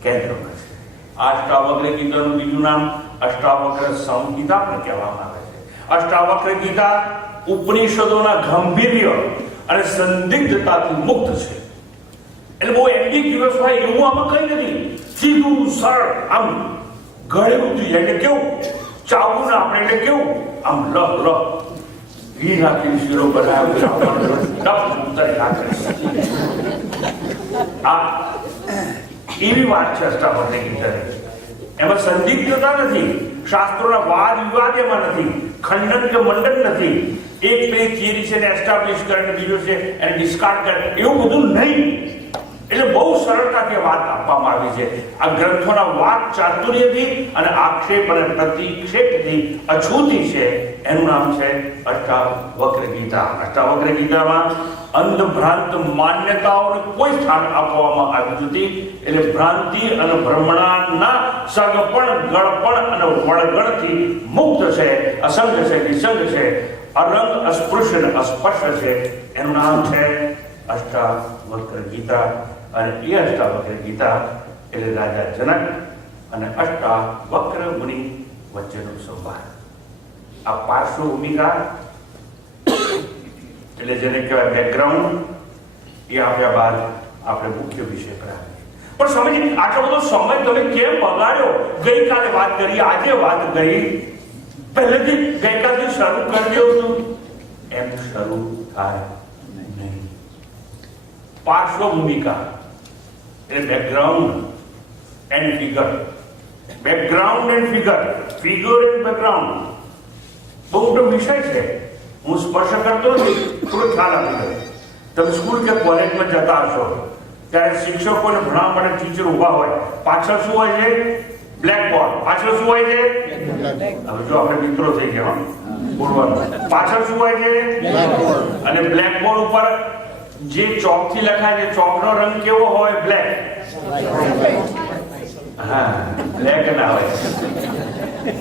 કેન્દ્રમાં છે. આ અષ્ટાવક્ર ગીતાનું બીજું નામ અષ્ટાવક્ર સંહિતા પણ કહેવામાં આવે છે. અષ્ટાવક્ર ગીતા ઉપનિષદોના ગાંભીર્ય અને સંદિગ્ધતાથી મુક્ત છે. એટલે બહુ એમ્બિગ્યુઅસ હોય એવું આમાં કઈ નથી. સીધું સરળ, આમ ગળે ઉતરી જાય. એટલે કેવું ચાવું ના આપણે, એટલે કેવું આમ લહ લહ ઘી નાખીને શીરો બનાવ્યો એવી વાત છે અષ્ટાવક્ર ગીતાની. એમાં સંદિગ્ધતા નથી, શાસ્ત્રોના વાદ વિવાદ એમાં નથી, ખંડન કે મંડન નથી. એક પેલી થિયરી છે ને એસ્ટાબ્લિશ કરે, બીજો છે એને ડિસ્કાર્ડ કરે, એવું બધું નહીં. એટલે બહુ સરળતાથી વાત આપવામાં આવી છે. આ ગ્રંથોના વાત ચાતુર્યથી અને આક્ષેપ અને પ્રતિક્ષેપથી અછૂતી છે. એનું નામ છે અષ્ટાવક્ર ગીતા. અષ્ટાવક્ર ગીતામાં અંધભ્રાંત માન્યતાઓને કોઈ સ્થાન આપવામાં આવ્યું નથી. એટલે ભ્રાંતિ અને ભ્રમણાના સગપણ, ગળપણ અને વળગણથી મુક્ત છે. અસંગ છે, નિસંગ છે, અરંગ, અસ્પૃશ્ય અને અસ્પર્શ છે. એનું નામ છે અષ્ટાવક્ર ગીતા. અને એ અષ્ટાવક્ર ગીતા એટલે રાજા જનક અને અષ્ટાવક્ર મુનિ વચ્ચેનો સંવાદ. આ પાર્શ્વભૂમિકા એટલે જેને કહેવાય બેકગ્રાઉન્ડ, એ આપ્યા બાદ આપણે મુખ્ય વિષય પર આવીએ. પણ સમજી, આટલો બધો સમય તમે કેમ બગાડ્યો? ગઈકાલે વાત કરી, આજે વાત કરી, પહેલેથી ગઈકાલથી શરૂ કરી દેવું એમ શરૂ થાય નહીં. પાર્શ્વભૂમિકા એટલે background and figure. Background and figure, figure and background બહુ મોટો વિષય છે. હું સ્પર્શ કરતો નથી, થોડો ખ્યાલ આપી દઉં. તમે સ્કૂલ કે કોલેજમાં જતા હશો ત્યારે શિક્ષકોને ભણાવવા માટે ટીચર ઉભા હોય. પાછળ શું હોય છે? બ્લેકબોર્ડ. પાછળ શું હોય છે? હવે જો આપણે મિત્રો થઈ ગયા બોલવાનું. પાછળ શું હોય છે? અને બ્લેકબોર્ડ ઉપર જે ચોકથી લખાય છે, ચોકનો રંગ કેવો હોય? બ્લેક. હા, બ્લેક ના હોય.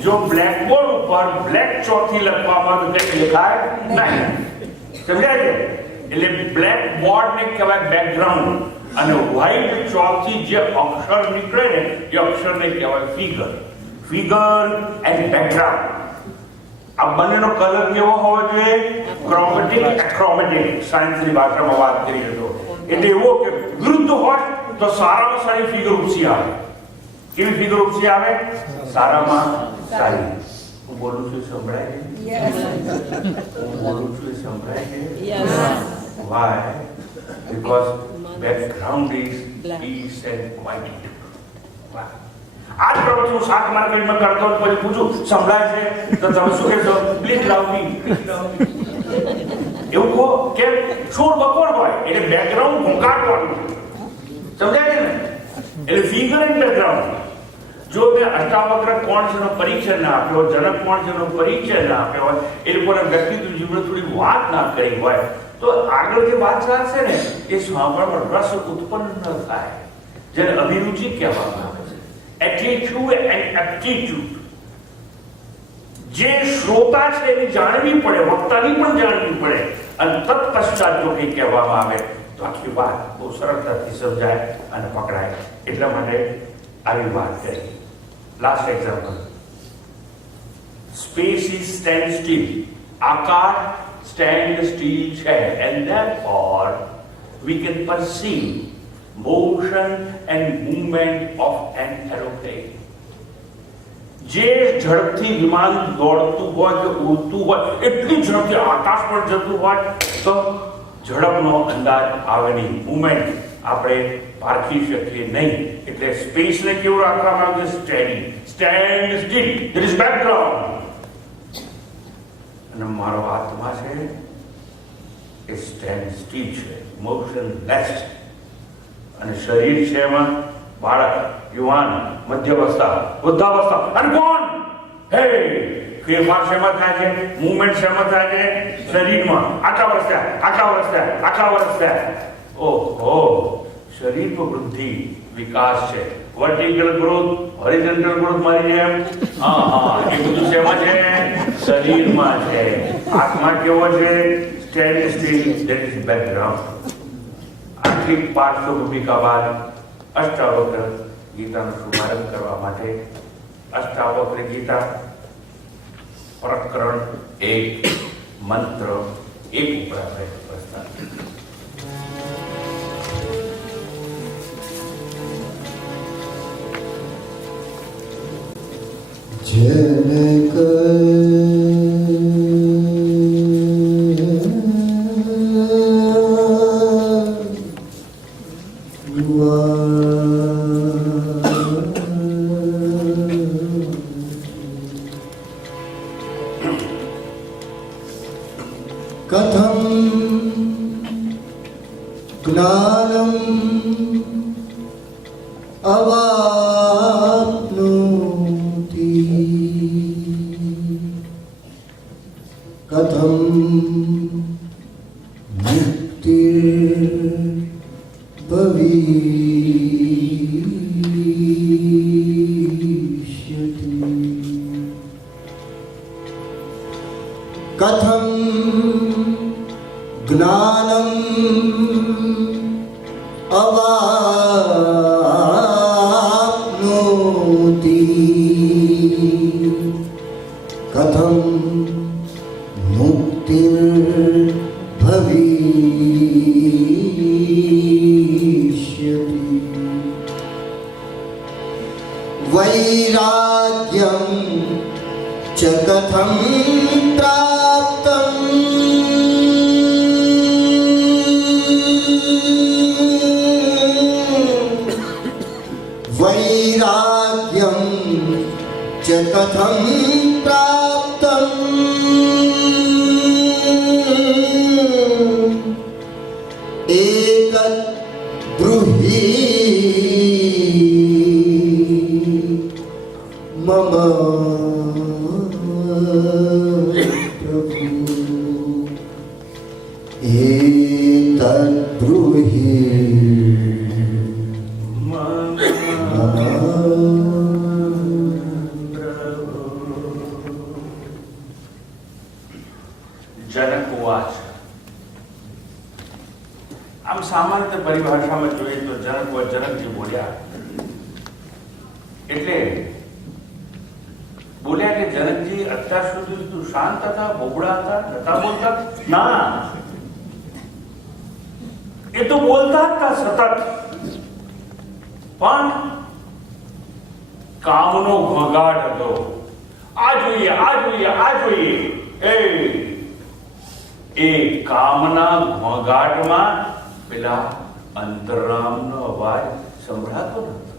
જો બ્લેકબોર્ડ ઉપર બ્લેક ચોકથી લખવામાં લખાય નહીં. સમજાય છે? એટલે બ્લેક બોર્ડ ને કહેવાય બેકગ્રાઉન્ડ અને વ્હાઈટ ચોકથી જે અક્ષર નીકળે ને એ અક્ષરને કહેવાય ફિગર. Figure and background. આ બંનેનો કલર કેવો હોવો જોઈએ? ક્રોમેટિક, એક્રોમેટિક. સાયન્સની ભાષામાં વાત કરીએ તો એટલે એવો કે વિરુદ્ધ હોય તો સારામાં સારી ફિગર ઉપસી આવે. કેવી ફિગર ઉપસી આવે? સારામાં સારી. હું બોલું છું સંભળાય? હું બોલું છું સંભળાય છે? Why? Because background is peace and quiet. આજ પ્રવૃત્તિ હું શાક માર્કેટમાં કરતો પછી પૂછું સંભળાય છે તો તમે શું કહેશો? પ્લીઝ લાવવી. એવું કહો. કેમ? શોર બકોર હોય એટલે બેકગ્રાઉન્ડ ઘોંઘાટ હોય. સમજાય ને? એટલે ફિગર એન્ડ બેકગ્રાઉન્ડ. જો તે અષ્ટાવક્ર કોણ છે નો પરિચય ના આપ્યો, જનક કોણ છે નો પરિચય ના આપ્યો હોય, એ લોકોના વ્યક્તિત્વ જીવન થોડી વાત ના કરી હોય, તો આગળ જે વાત ચાલશે ને એ સાંભળવામાં રસ ઉત્પન્ન ન થાય, જેને અભિરુચિ કહેવામાં આવે છે. Attitude and aptitude. જે શ્રોતા છે એને જાણવી પડે, વક્તાની પણ જાણવી પડે, અને તત્પશ્ચાત જો કંઈ કહેવામાં આવે તો આખી વાત બહુ સરળતાથી સમજાય અને પકડાય. એટલા માટે આવી વાત કરી. Last example. Space is stand steel. આકાર સ્ટેન્ડ સ્ટીલ છે, and therefore we can perceive motion and movement of an aeroplane. જે ઝડપથી વિમાન દોડતું હોય કે ઉડતું હોય, એટલી ઝડપથી આકાશ પર જતું હોય તો ઝડપનો અંદાજ આવે નહીં, મુવમેન્ટ આપણે પારખી શકીએ નહીં. એટલે સ્પેસને કેવું રાખવામાં આવે છે? Steady, stand steel. There is background. અને મારો આત્મા છે એ સ્ટેન્ડ સ્ટીલ છે, મોશનલેસ. અને શરીર છે એમાં બાળક, યુવાન, મધ્યાવસ્થા, વૃદ્ધાવસ્થા. અને કોણ? હે, ફેરફાર શેમાં થાય છે? મુવમેન્ટ શેમાં થાય છે? શરીરમાં. આટલા વર્ષ થયા, આટલા વર્ષ થયા, આટલા વર્ષ થયા. ઓહો, શરીરમાં વૃદ્ધિ, વિકાસ છે. વર્ટિકલ ગ્રોથ, હોરિઝોન્ટલ ગ્રોથ મારી જેમ. હા હા, એ બધું શેમાં છે? શરીરમાં છે. આત્મા કેવો છે? Stand steel. That is background. આખી પાર્શ્વભૂમિકા બાદ અષ્ટાવક્ર ગીતાનો શુભારંભ કરવા માટે અષ્ટાવક્ર ગીતા પ્રકરણ 1 મંત્ર 1 ઉપર આપણે પ્રસ્થાન. જનક કથમ જ્ઞાનમ અવાપ્નોતિ કથમ મુક્તિર્ભવિષ્યતિ કથમ જ્ઞાનમ અવાપ્નોતિ કથમ મુક્તિર્ભવિષ્યતિ વૈરાગ્યમ ચ કથમ પ્રાપ્તમ વૈરાગ્યમ ચ કથમ પ્રાપ્તમ એતદ બ્રૂહિ મમ પ્રભુ એતદ બ્રૂહિ જનકવાચ. આમ સામાન્ય પરિભાષામાં જોઈએ તો જનકજી બોલ્યા એટલે બોલ્યા કે જનકજી અત્યાર સુધી તું શાંત હતા, બોબડા હતા, નતા બોલતા? ના, એ તો બોલતા હતા સતત, પણ કામનો ઘોંઘાટ હતો. આ જોઈએ, આ જોઈએ, આ જોઈએ. એ કામના ઘોંઘાટમાં પેલા અંતરામનો અવાજ સંભળાતો નતો.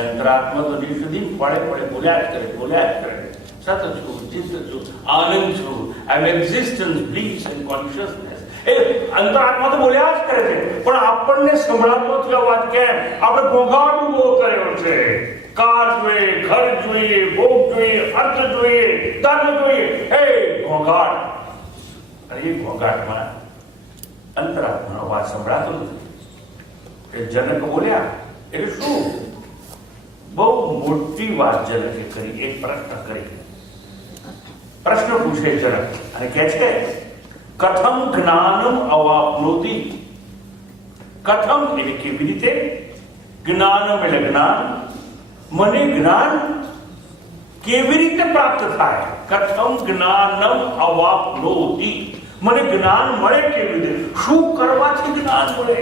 અંતરાત્મા તો દિવસ સુધી પડે બોલ્યા જ કરે. સત છું, ચિત્ત છું, આનંદ છું. I am existence, bliss and consciousness. એ અંતરાત્મા તો બોલ્યા જ કરે છે, પણ આપણને સંભળાતો નથી અવાજ. કેમ? આપણે ઘોંઘાટ ઉભો કર્યો છે. કાર જોઈએ, ઘર જોઈએ, ભોગ જોઈએ, અર્થ જોઈએ, ધર્મ જોઈએ, એ ઘોંઘાટ. અને એ ઘોંઘાટમાં અંતરાત્માનો અવાજ સંભળાતો નથી. એ જનક બોલ્યા એટલે શું? બહુ મોટી વાત જનકે કરી. એક પ્રશ્ન કરી. પ્રશ્ન પૂછે જનક અને કહે છે, કથમ જ્ઞાનમ અવાપ્નોતિ. કથમ એટલે કેવી રીતે, જ્ઞાનમ એટલે જ્ઞાન, મને જ્ઞાન કેવી રીતે પ્રાપ્ત થાય? કથમ જ્ઞાનમ અવાપ્નોતિ, મને જ્ઞાન મળે કેવી રીતે? શું કરવાથી જ્ઞાન મળે?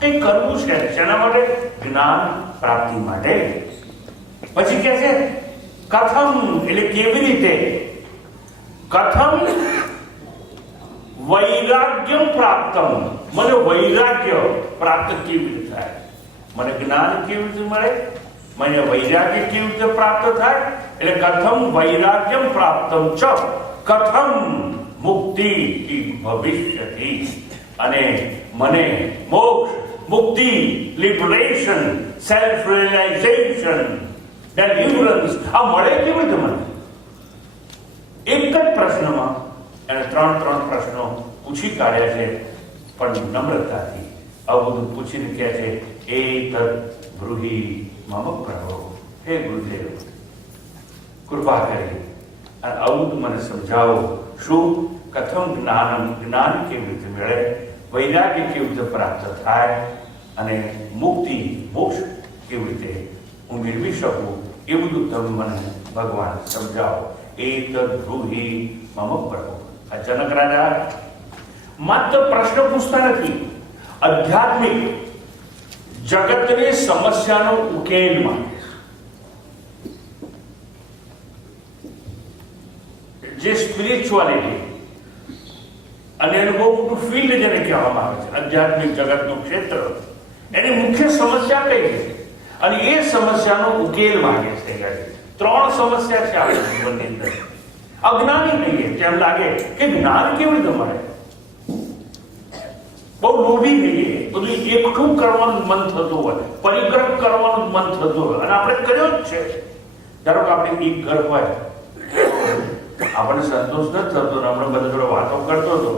કંઈ કરવું છે. શેના માટે? જ્ઞાન પ્રાપ્તિ માટે. પછી કહે છે કથમ એટલે કેવી રીતે, કથમ વૈરાગ્યમ પ્રાપ્તમ, મને વૈરાગ્ય પ્રાપ્ત કેવી રીતે થાય? મને જ્ઞાન કેવી રીતે મળે? મને વૈરાગ્ય કેવી રીતે પ્રાપ્ત થાય? એટલે કથમ વૈરાગ્યમ પ્રાપ્તમ ચ કથમ મુક્તિ ભવિષ્યતિ, અને મને મોક્ષ, મુક્તિ, લિબરેશન, સેલ્ફ રિયલાઇઝેશન, ડેલિવરન્સ આ મળે કેવી રીતે મને? એક જ પ્રશ્નમાં એને ત્રણ પ્રશ્નો પૂછી કાઢ્યા છે, પણ નમ્રતાથી આવું બધું પૂછીને કહે છે, એ તદ બ્રૂહી મમ પ્રભો, હે ગુરુદેવ કૃપા કરી અને આવું મને સમજાવો. શું? કથમ જ્ઞાનમ, જ્ઞાન કેવી રીતે મળે? વૈરાગ્ય કેવી રીતે પ્રાપ્ત થાય? અને મુક્તિ, મોક્ષ કેવી રીતે હું મેળવી શકું? એ બધું તમે મને ભગવાન સમજાવો. એ તદ બ્રૂહી મમ પ્રભો. આ જનક રાજા માત્ર પ્રશ્ન પૂછતા નથી, આધ્યાત્મિક જગતની સમસ્યાનો ઉકેલ માંગે છે. જે સ્પિરિચ્યુઆલિટી અને એનું બહુ મોટું ફિલ્ડ જેને કહેવામાં આવે છે, આધ્યાત્મિક જગતનું ક્ષેત્ર, એની મુખ્ય સમસ્યા કઈ છે? અને એ સમસ્યાનો ઉકેલ માંગે છે. ત્રણ સમસ્યા છે આપણા જીવનની અંદર. અજ્ઞાની કહીએ તેમ લાગે કે જ્ઞાન કેવી રીતે મળે? બહુ લોભી કહીએ, બધું એકઠું કરવાનું મન થતું હોય, પરિગ્રહ કરવાનું મન થતું હોય, અને આપણે કર્યો જ છે. ધારો કે આપણે એક ઘર હોય, આપણને સંતોષ નથી થતો, હમણાં બધા જોડે વાતો કરતો હતો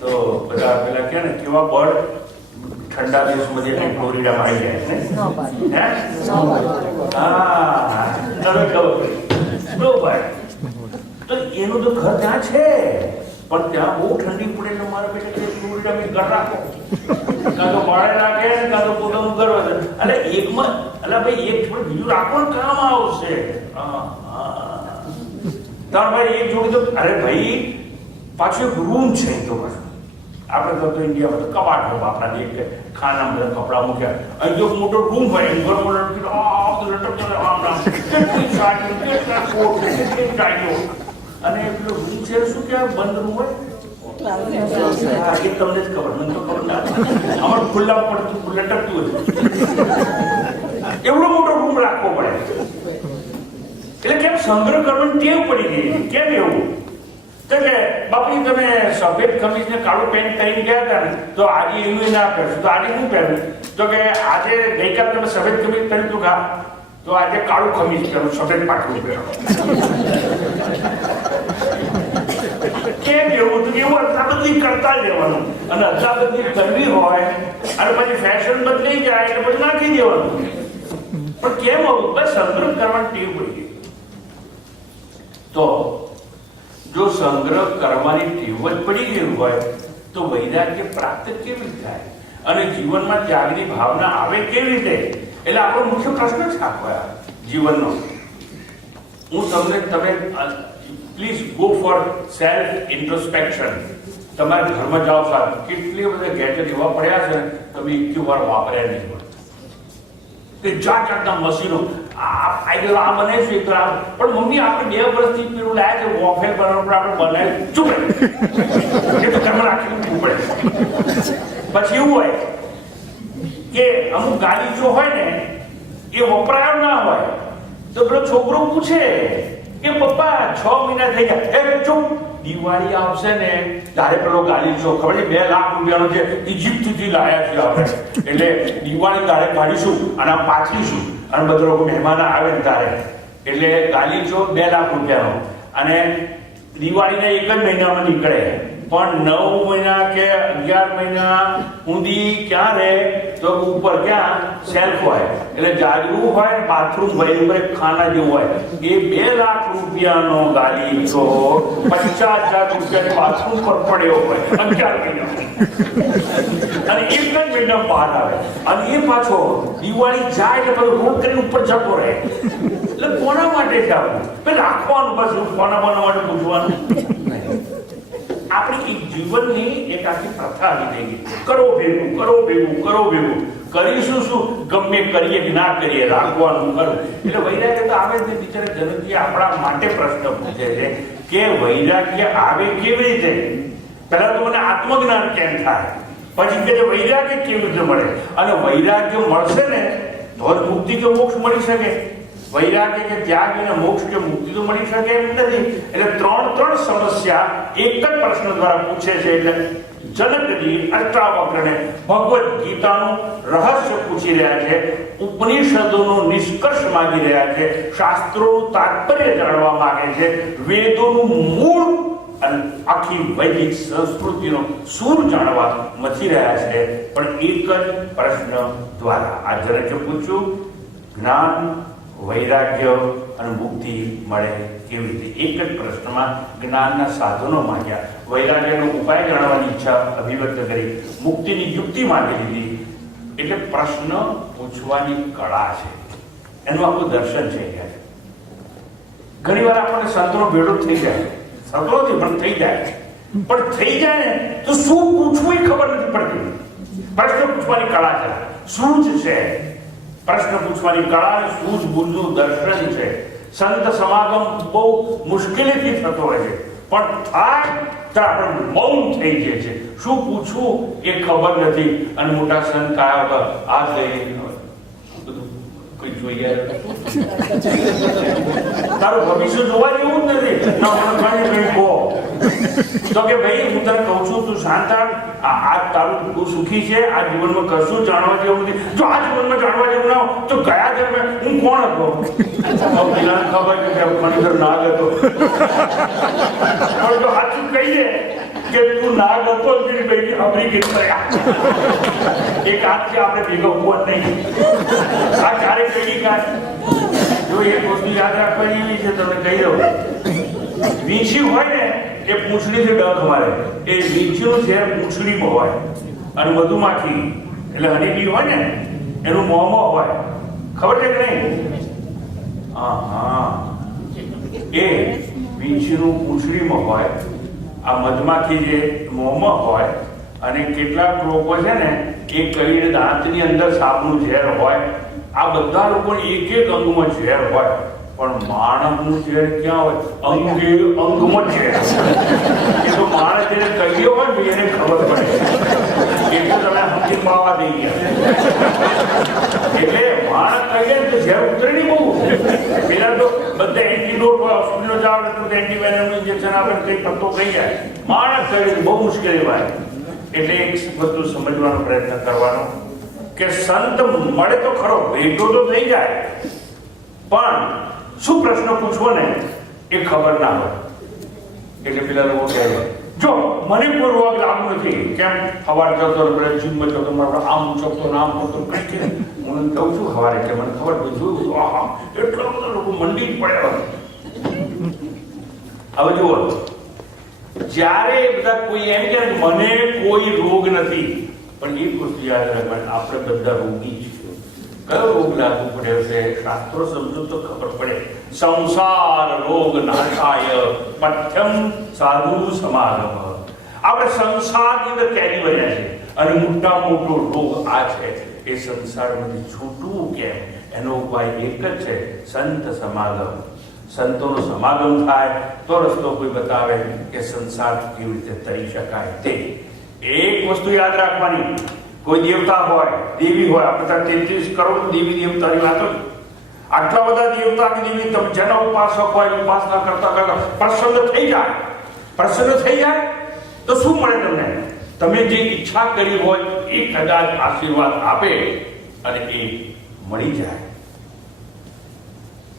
તો બધા પેલા કે ને કેવા બળ ઠંડા દેશમાં જે ફ્લોરિડામાં આવી જાય છે. તો એનું તો ઘર ત્યાં છે, પણ ત્યાં બહુ ઠંડી પડે એટલે મારે બેટા ફ્લોરિડામાં ઘર રાખો, કાં તો ભાડે રાખે કાં તો પોતાનું ઘર વધે. એટલે એકમાં એટલે ભાઈ એક થોડું બીજું રાખો ને કામ આવશે. ભાઈ એક જોડે તો અરે ભાઈ પાછું એક રૂમ છે. તો પાછું આપણે તો ઇન્ડિયામાં તો કબાટ હોય, આપણા જે ખાના બધા કપડા મૂક્યા, અહીં જો મોટો રૂમ હોય એમ ઘર અને પેલો રૂમ છે શું કે બંધ રૂમ હોય, એ તમને જ ખબર, મને તો ખબર ના. અમારું ખુલ્લા પડતું લટકતું હતું, એવડો મોટો રૂમ રાખવો પડે. એટલે કેમ સંગ્રહ કરવાની ટેવ પડી ગઈ? કેમ એવું? તો કે બાપુ તમે સફેદ ખમીસ ને કાળું પેન્ટ કરીને ગયા હતા ને, તો આજે એનું ના પહેરશું, તો આજે શું પહેર્યું? તો કે આજે ગઈકાલ તમે સફેદ ખમીસ પહેર્યું હતું કા, તો આજે કાળું ખમીસ પહેરું, સફેદ પાટલું પહેરો. કેમ એવું? તો એવું અદલાબદલી કરતા જવાનું, અને અદલાબદલી કરવી હોય અને પછી ફેશન બદલાઈ જાય એટલે પછી નાખી દેવાનું. પણ કેમ આવું? બસ સંગ્રહ કરવાની ટેવ પડી ગઈ. તો જો સંગ્રહ કરવાની ટેવ જ પડી ગયું હોય તો વૈરાગ્ય પ્રાપ્ત કેવી રીતે થાય અને જીવનમાં ત્યાગની ભાવના આવે કેવી રીતે? એટલે આપણો મુખ્ય પ્રશ્ન જ આખો જીવનનો. હું તમે please go for self introspection. તમારા ઘરમાં જાઓ સાહેબ, કેટલી બધા ગેજેટ એવા પડ્યા છે તમે એક વાર વાપર્યા નહીં હોય. જાત જાતના મશીનો આ બને છે, પણ મમ્મી આપણે 2 વર્ષથી પેલું લાયા છે વોફેલ બનાવવા, આપણે બનાવી ચૂપ એ તો ઘરમાં રાખી પડે. પછી એવું હોય કે અમુક ગાલીચો હોય ને એ વપરાયો ના હોય તો પેલો છોકરો પૂછે કે પપ્પા 6 મહિના થઈ ગયા. એ ચૂપ, દિવાળી આવશે ને ત્યારે પેલો ગાલીચો ખબર છે 2 લાખ રૂપિયાનો છે ઇજિપ્ત થી લાયા છે આપણે, એટલે દિવાળી તારે કાઢીશું અને આમ પાછીશું અને બધા લોકો મહેમાન આવે ને તારે, એટલે ગાલીચો 2 લાખ રૂપિયાનો. અને દિવાળીના 1 જ મહિનામાં નીકળે, પણ 9 મહિના કે 11 મહિના ઊંધી ક્યાં રહે તો ઉપર ક્યાં સેલ્ફ હોય, એટલે જાજરું હોય, બાથરૂમ હોય, ઉપર ખાના જેવું હોય. એ 2 લાખ રૂપિયાનો ગાલીચો 50,000 રૂપિયાની બાથરૂમ પર પડ્યો હોય 11 મહિના, અને 1 જ મહિના બહાર આવે. અને એ પાછો દિવાળી જાય એટલે બધું રોડ કરીને ઉપર જતો રહે. એટલે કોના માટે છે આવું? રાખવાનું બસ, કોના માટે પૂછવાનું. આપણી એક જીવનની એક આખી પ્રથા આવી ગઈ, કરો ભેગું, કરો ભેગું, કરો ભેગું. કરીશું શું? ગમે કરીએ કે ના કરીએ, રાખવાનું કરું. એટલે વૈરાગ્ય તો આવે છે. બિચારા જનકજી આપણા માટે પ્રશ્ન પૂછે છે કે વૈરાગ્ય આવે કેવી રીતે? પહેલા તો મને આત્મજ્ઞાન કેમ થાય, પછી કે વૈરાગ્ય કેવી રીતે મળે, અને વૈરાગ્ય મળશે ને તો જ મુક્તિ કે મોક્ષ મળી શકે. વૈરાગ્ય કે ત્યાગ અને મોક્ષ કે મુક્તિ તો મળી શકે એમ નથી. એટલે ત્રણ સમસ્યા એક જ પ્રશ્ન દ્વારા પૂછે છે. એટલે જનકજી અષ્ટાવક્રને ભગવદ્ ગીતાનું રહસ્ય પૂછી રહ્યા છે, ઉપનિષદોનો નિષ્કર્ષ માંગી રહ્યા છે, શાસ્ત્રોનું તાત્પર્ય જાણવા માંગે છે, વેદોનું મૂળ અને આખી વૈદિક સંસ્કૃતિનો સૂર જાણવા મથી રહ્યા છે. પણ એક જ પ્રશ્ન દ્વારા આ જનકે પૂછ્યું, જ્ઞાન, વૈરાગ્ય અને મુક્તિ મળે કેવી રીતે? એક જ પ્રશ્નમાં જ્ઞાનના સાધનો માંગ્યા, વૈરાગ્યનો ઉપાય જાણવાની ઈચ્છા અભિવ્યક્ત કરી, મુક્તિની યુક્તિ માંગી લીધી. એટલે પ્રશ્ન પૂછવાની કળા છે, એનું આખું દર્શન છે. ઘણી વાર આપણને સંતનો ભેડો થઈ જાય, સંતોથી પણ થઈ જાય, પણ થઈ જાય ને તો શું પૂછવું એ ખબર નથી પડતી. પ્રશ્ન પૂછવાની કળા છે, સૂઝ છે. પ્રશ્ન પૂછવાની કળા અને સૂઝબૂઝનું દર્શન છે. સંત સમાગમ બહુ મુશ્કેલીથી થતો હોય છે, પણ થાય તો આપણે મૌન થઈ જાય છે. શું પૂછવું એ ખબર નથી. અને મોટા સંત આવ્યા આ લઈ બધું કોઈ જોઈએ તારું ભવિષ્ય જોવા જેવું જ નથી. તો કે ભાઈ હું તને કહું છું, તું શાંત આ તારું તું સુખી છે, આ જીવનમાં કશું જાણવા જેવું નથી. જો આ જીવનમાં જાણવા જેવું ના હોય તો ગયા જન્મે હું કોણ હતો? પેલા ખબર કે ખરેખર નાગ હતો. પણ જો સાચું કહીએ કે તું નાગ હતો, ભાઈ અમરી કેટલા એક હાથથી આપણે ભેગા હોવા નહીં. આ ક્યારે કઈ કાઢ જો એક વસ્તુ યાદ રાખવાની એવી છે, તમને કહી દઉં. વીંછી હોય ને એ પૂંછડીથી ડંખ મારે. એ વીંછીનું ઝેર પૂંછડીમાં હોય, અને મધુમાખી એટલે હનીબી હોય ને એનું મોંમાં હોય. ખબર છે કે નહીં? હા, એ વીંછીનું પૂંછડીમાં હોય, આ મધમાખી જે મોંમાં હોય. અને કેટલાક લોકો છે ને એ કઈ દાંતની અંદર સાપનું ઝેર હોય. આ બધા લોકો એક અંગમાં ઝેર હોય, પણ માણસનું ઝેર ક્યાં હોય? અંગમાં ઝેર. એ તો માણસ જેને કહ્યું હોય ને એને ખબર પડે. એટલે તમે સમજી પાવા દઈ ગયા. એટલે માણસ કહીએ ને તો ઝેર ઉતરે નહીં બહુ. પેલા તો બધા એન્ટીડોટ હોય, હોસ્પિટલો જાવ તો એન્ટીવાયરલનું ઇન્જેક્શન આપે, કઈ પત્તો કહી જાય. માણસ કહે બહુ મુશ્કેલી હોય. એટલે એક વસ્તુ સમજવાનો પ્રયત્ન કરવાનો કે સંત મળે તો ખરો, ભેટો તો થઈ જાય, પણ શું પ્રશ્ન પૂછવો ને એ ખબર ના હોય. એટલે પેલા લોકો કહે જો મને કોઈ રોગ લાગુ નથી, કેમ સવારે જતો જીમમાં જતો આમ ચકતો નામ કરતો કઈ હું કહું છું સવારે કે મને ખબર જોયું આહા એટલા બધા લોકો મંડી જ પડ્યા. હવે જુઓ, જ્યારે બધા કોઈ એમ કે મને કોઈ રોગ નથી, પણ એક વસ્તુ યાદ રાખવાની, આપણે બધા રોગી છીએ. કયો રોગ લાગુ પડ્યો છે? શાસ્ત્રો સમજો તો ખબર પડે. સંસાર રોગ નાશાય પથ્યમ સાધુ સમાગમ. આપણે સંસારની અંદર કેરી બન્યા છે, અને મોટા મોટો રોગ આ છે. એ સંસારમાંથી છૂટવું કેમ? એનો ઉપાય એક જ છે, સંત સમાગમ. સંતોનો સમાગમ થાય તો રસ્તો કોઈ બતાવે કે સંસાર કેવી રીતે તરી શકાય તે. એક વસ્તુ યાદ રાખવાની, કોઈ દેવતા હોય, દેવી હોય, આપણે 33 કરોડ દેવી દેવતાની વાતો. આટલા બધા દેવતા કે દેવી તમે જેના ઉપાસક હોય ઉપાસના કરતા કરતા પ્રસન્ન થઈ જાય તો શું મળે તમને? તમે જે ઈચ્છા કરી હોય એ કદાચ આશીર્વાદ આપે અને એ મળી જાય.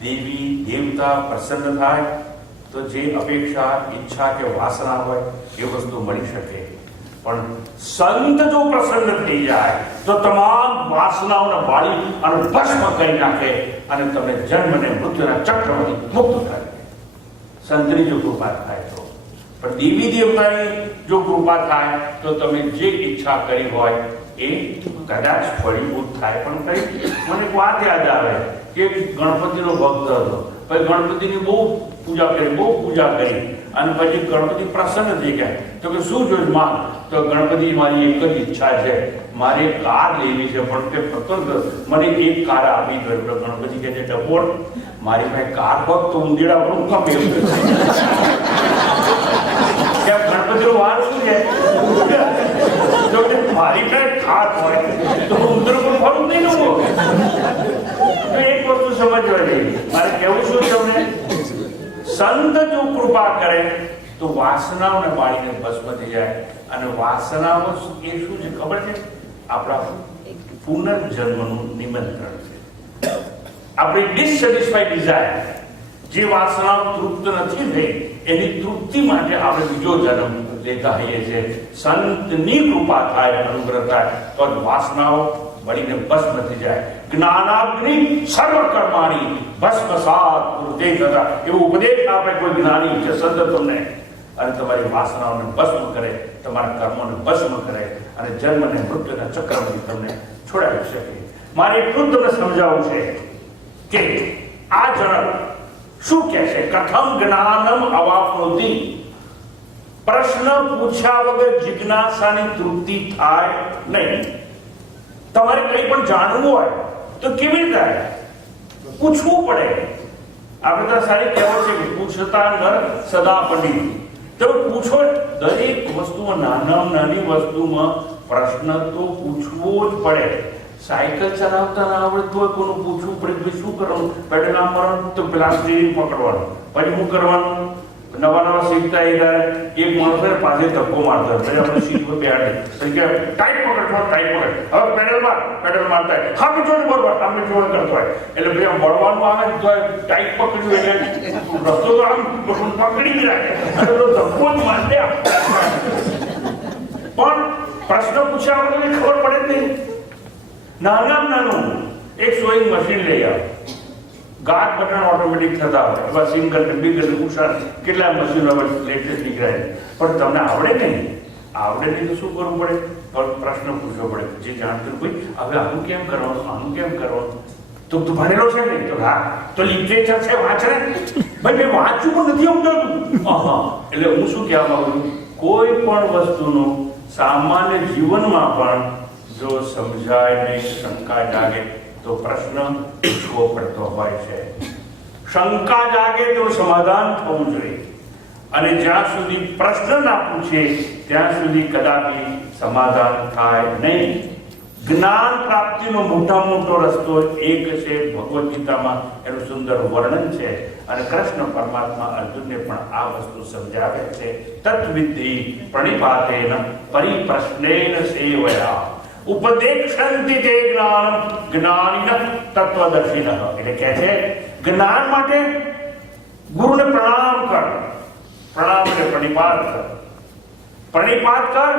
દેવી દેવતા પ્રસન્ન થાય તો જે અપેક્ષા ઈચ્છા કે વાસના હોય એ વસ્તુ મળી શકે. પણ સંત જો પ્રસન્ન થઈ જાય તો તમામ વાસનાઓને બાળી અને ભસ્મ કરી નાખે અને તમે જન્મ અને મૃત્યુના ચક્રમાંથી મુક્ત થાય. સંતની જો કૃપા થાય તો. પણ દેવી દેવતાની જો કૃપા થાય તો તમે જે ઈચ્છા કરી હોય એ કદાચ ફળીભૂત થાય. પણ કઈ મને એક વાત યાદ આવે કે ગણપતિનો ભક્ત હતો. પછી ગણપતિની બહુ પૂજા કરી અને પછી ગણપતિ પ્રસન્ન થઈ ગયા. તો કે શું જોયું માં? તો ગણપતિ મારી એક જ ઈચ્છા છે, મારે એક કાર લેવી છે, પણ તે મને એક કાર આપી દો. એટલે ગણપતિ કહે છે ટપોર મારી પાસે કાર હોત તો ઉંદેડા પર હું કામ એવું ગણપતિનો વાર શું છે? મારી પાસે કાર હોય તો ઉંદર પર ફરું નહીં નું. એક વસ્તુ સમજવાની મારે કેવું શું છે તમને, સંત જો કૃપા કરે તો વાસનાઓને બાળીને ભસ્મ થઈ જાય. અને વાસનાઓ એ શું છે ખબર છે? આપણા પુનર્જન્મનું નિમંત્રણ છે. આપણી ડિસસેટિસ્ફાઈડ ડિઝાયર, જે વાસનાઓ તૃપ્ત નથી થઈ એની તૃપ્તિ માટે આપણે બીજો જન્મ લેતા હોઈએ છીએ. સંતની કૃપા થાય, અનુગ્રહ થાય તો વાસનાઓ બળીને ભસ્મ થઈ જાય. જ્ઞાનાગ્નિ સર્વ કર્માણી ભસ્મસાત કુરુતે તથા એવો ઉપદેશ આપે કોઈ જ્ઞાની છે સંત તમને, અને તમારી વાસનાઓને ભસ્મ કરે, તમારા કર્મોને ભસ્મ કરે અને જન્મ અને મૃત્યુના ચક્રમાંથી તમને છોડાવી શકે. મારે એટલું તમને સમજાવવું છે કે આ જન્મ શું કહે છે? કથમ જ્ઞાનમ અવાપ્નોતિ. પ્રશ્ન પૂછ્યા વગર જિજ્ઞાસાની તૃપ્તિ થાય નહીં. તમારે કંઈ પણ જાણવું હોય તો કેવી રીતે પૂછવું પડે. આપણે તો સારી કહેવત છે કે પૂછતા નર સદા પંડિત. તો પૂછો, દરેક વસ્તુમાં નાનામાં નાની વસ્તુમાં પ્રશ્ન તો પૂછવો જ પડે. સાયકલ ચલાવતા ના આવડતું હોય કોનું પૂછવું પડે શું કરવાનું? પેડલ આમ મારવાનું તો પેલા સ્ટીરિંગ પકડવાનું. પછી શું કરવાનું? નવા શીખતા એક માણસ પાસે ધક્કો મારતો પછી આપણે સીટ પર બેહાડે પછી કે ટાઈટ પકડ, હવે પેડલ મારતા હોય હા જોડે બરોબર આમને જોડે કરતો હોય એટલે ભાઈ આમ બળવાનું આવે તો ટાઈટ પકડ્યું એટલે રસ્તો તો આમ પકડી જ રાખે અને તો ધક્કો જ મારતે. પણ પ્રશ્ન પૂછ્યા વગર ખબર પડે જ નહીં. નાનું એક સોઈંગ મશીન લઈ આવે, ગાત બટન ઓટોમેટિક થતા હોય, એવા સિંગલ ને બિગલ ઉષા કેટલા મશીનો હવે લેટેસ્ટ નીકળ્યા. પણ તમને આવડે નહીં તો શું કરવું પડે? પ્રશ્ન પૂછવો પડે. જે જાણતું ભાઈ હવે આનું કેમ કરવાનું તો તું ભણેલો છે ને? તો હા, તો લિટરેચર છે વાંચ ને. ભાઈ મેં વાંચ્યું પણ નથી સમજાતું. એટલે હું શું કહેવા માંગુ છું, કોઈ પણ વસ્તુનું સામાન્ય જીવનમાં પણ જો સમજાય નહીં, શંકા જાગે તો પ્રશ્ન પૂછવો પડતો હોય છે. શંકા જાગે તો સમાધાન થવું જોઈએ. અને જ્યાં સુધી પ્રશ્ન ના પૂછે ત્યાં સુધી કદાપી સમાધાન થાય નહીં. જ્ઞાન પ્રાપ્તિનો મોટો રસ્તો એક છે. ભગવદ્ ગીતામાં એનું સુંદર વર્ણન છે અને કૃષ્ણ પરમાત્મા અર્જુનને પણ આ વસ્તુ સમજાવે છે. તત્વિદ્ધિ પ્રણિપાતેન પરિપ્રશ્નેન સેવયા ઉપદેક્ષંતિ તે જ્ઞાનમ જ્ઞાનિનઃ તત્વદર્શિનઃ. એટલે કહે છે જ્ઞાન માટે ગુરુને પ્રણામ કર, પ્રણામ એટલે પ્રણિપાત કર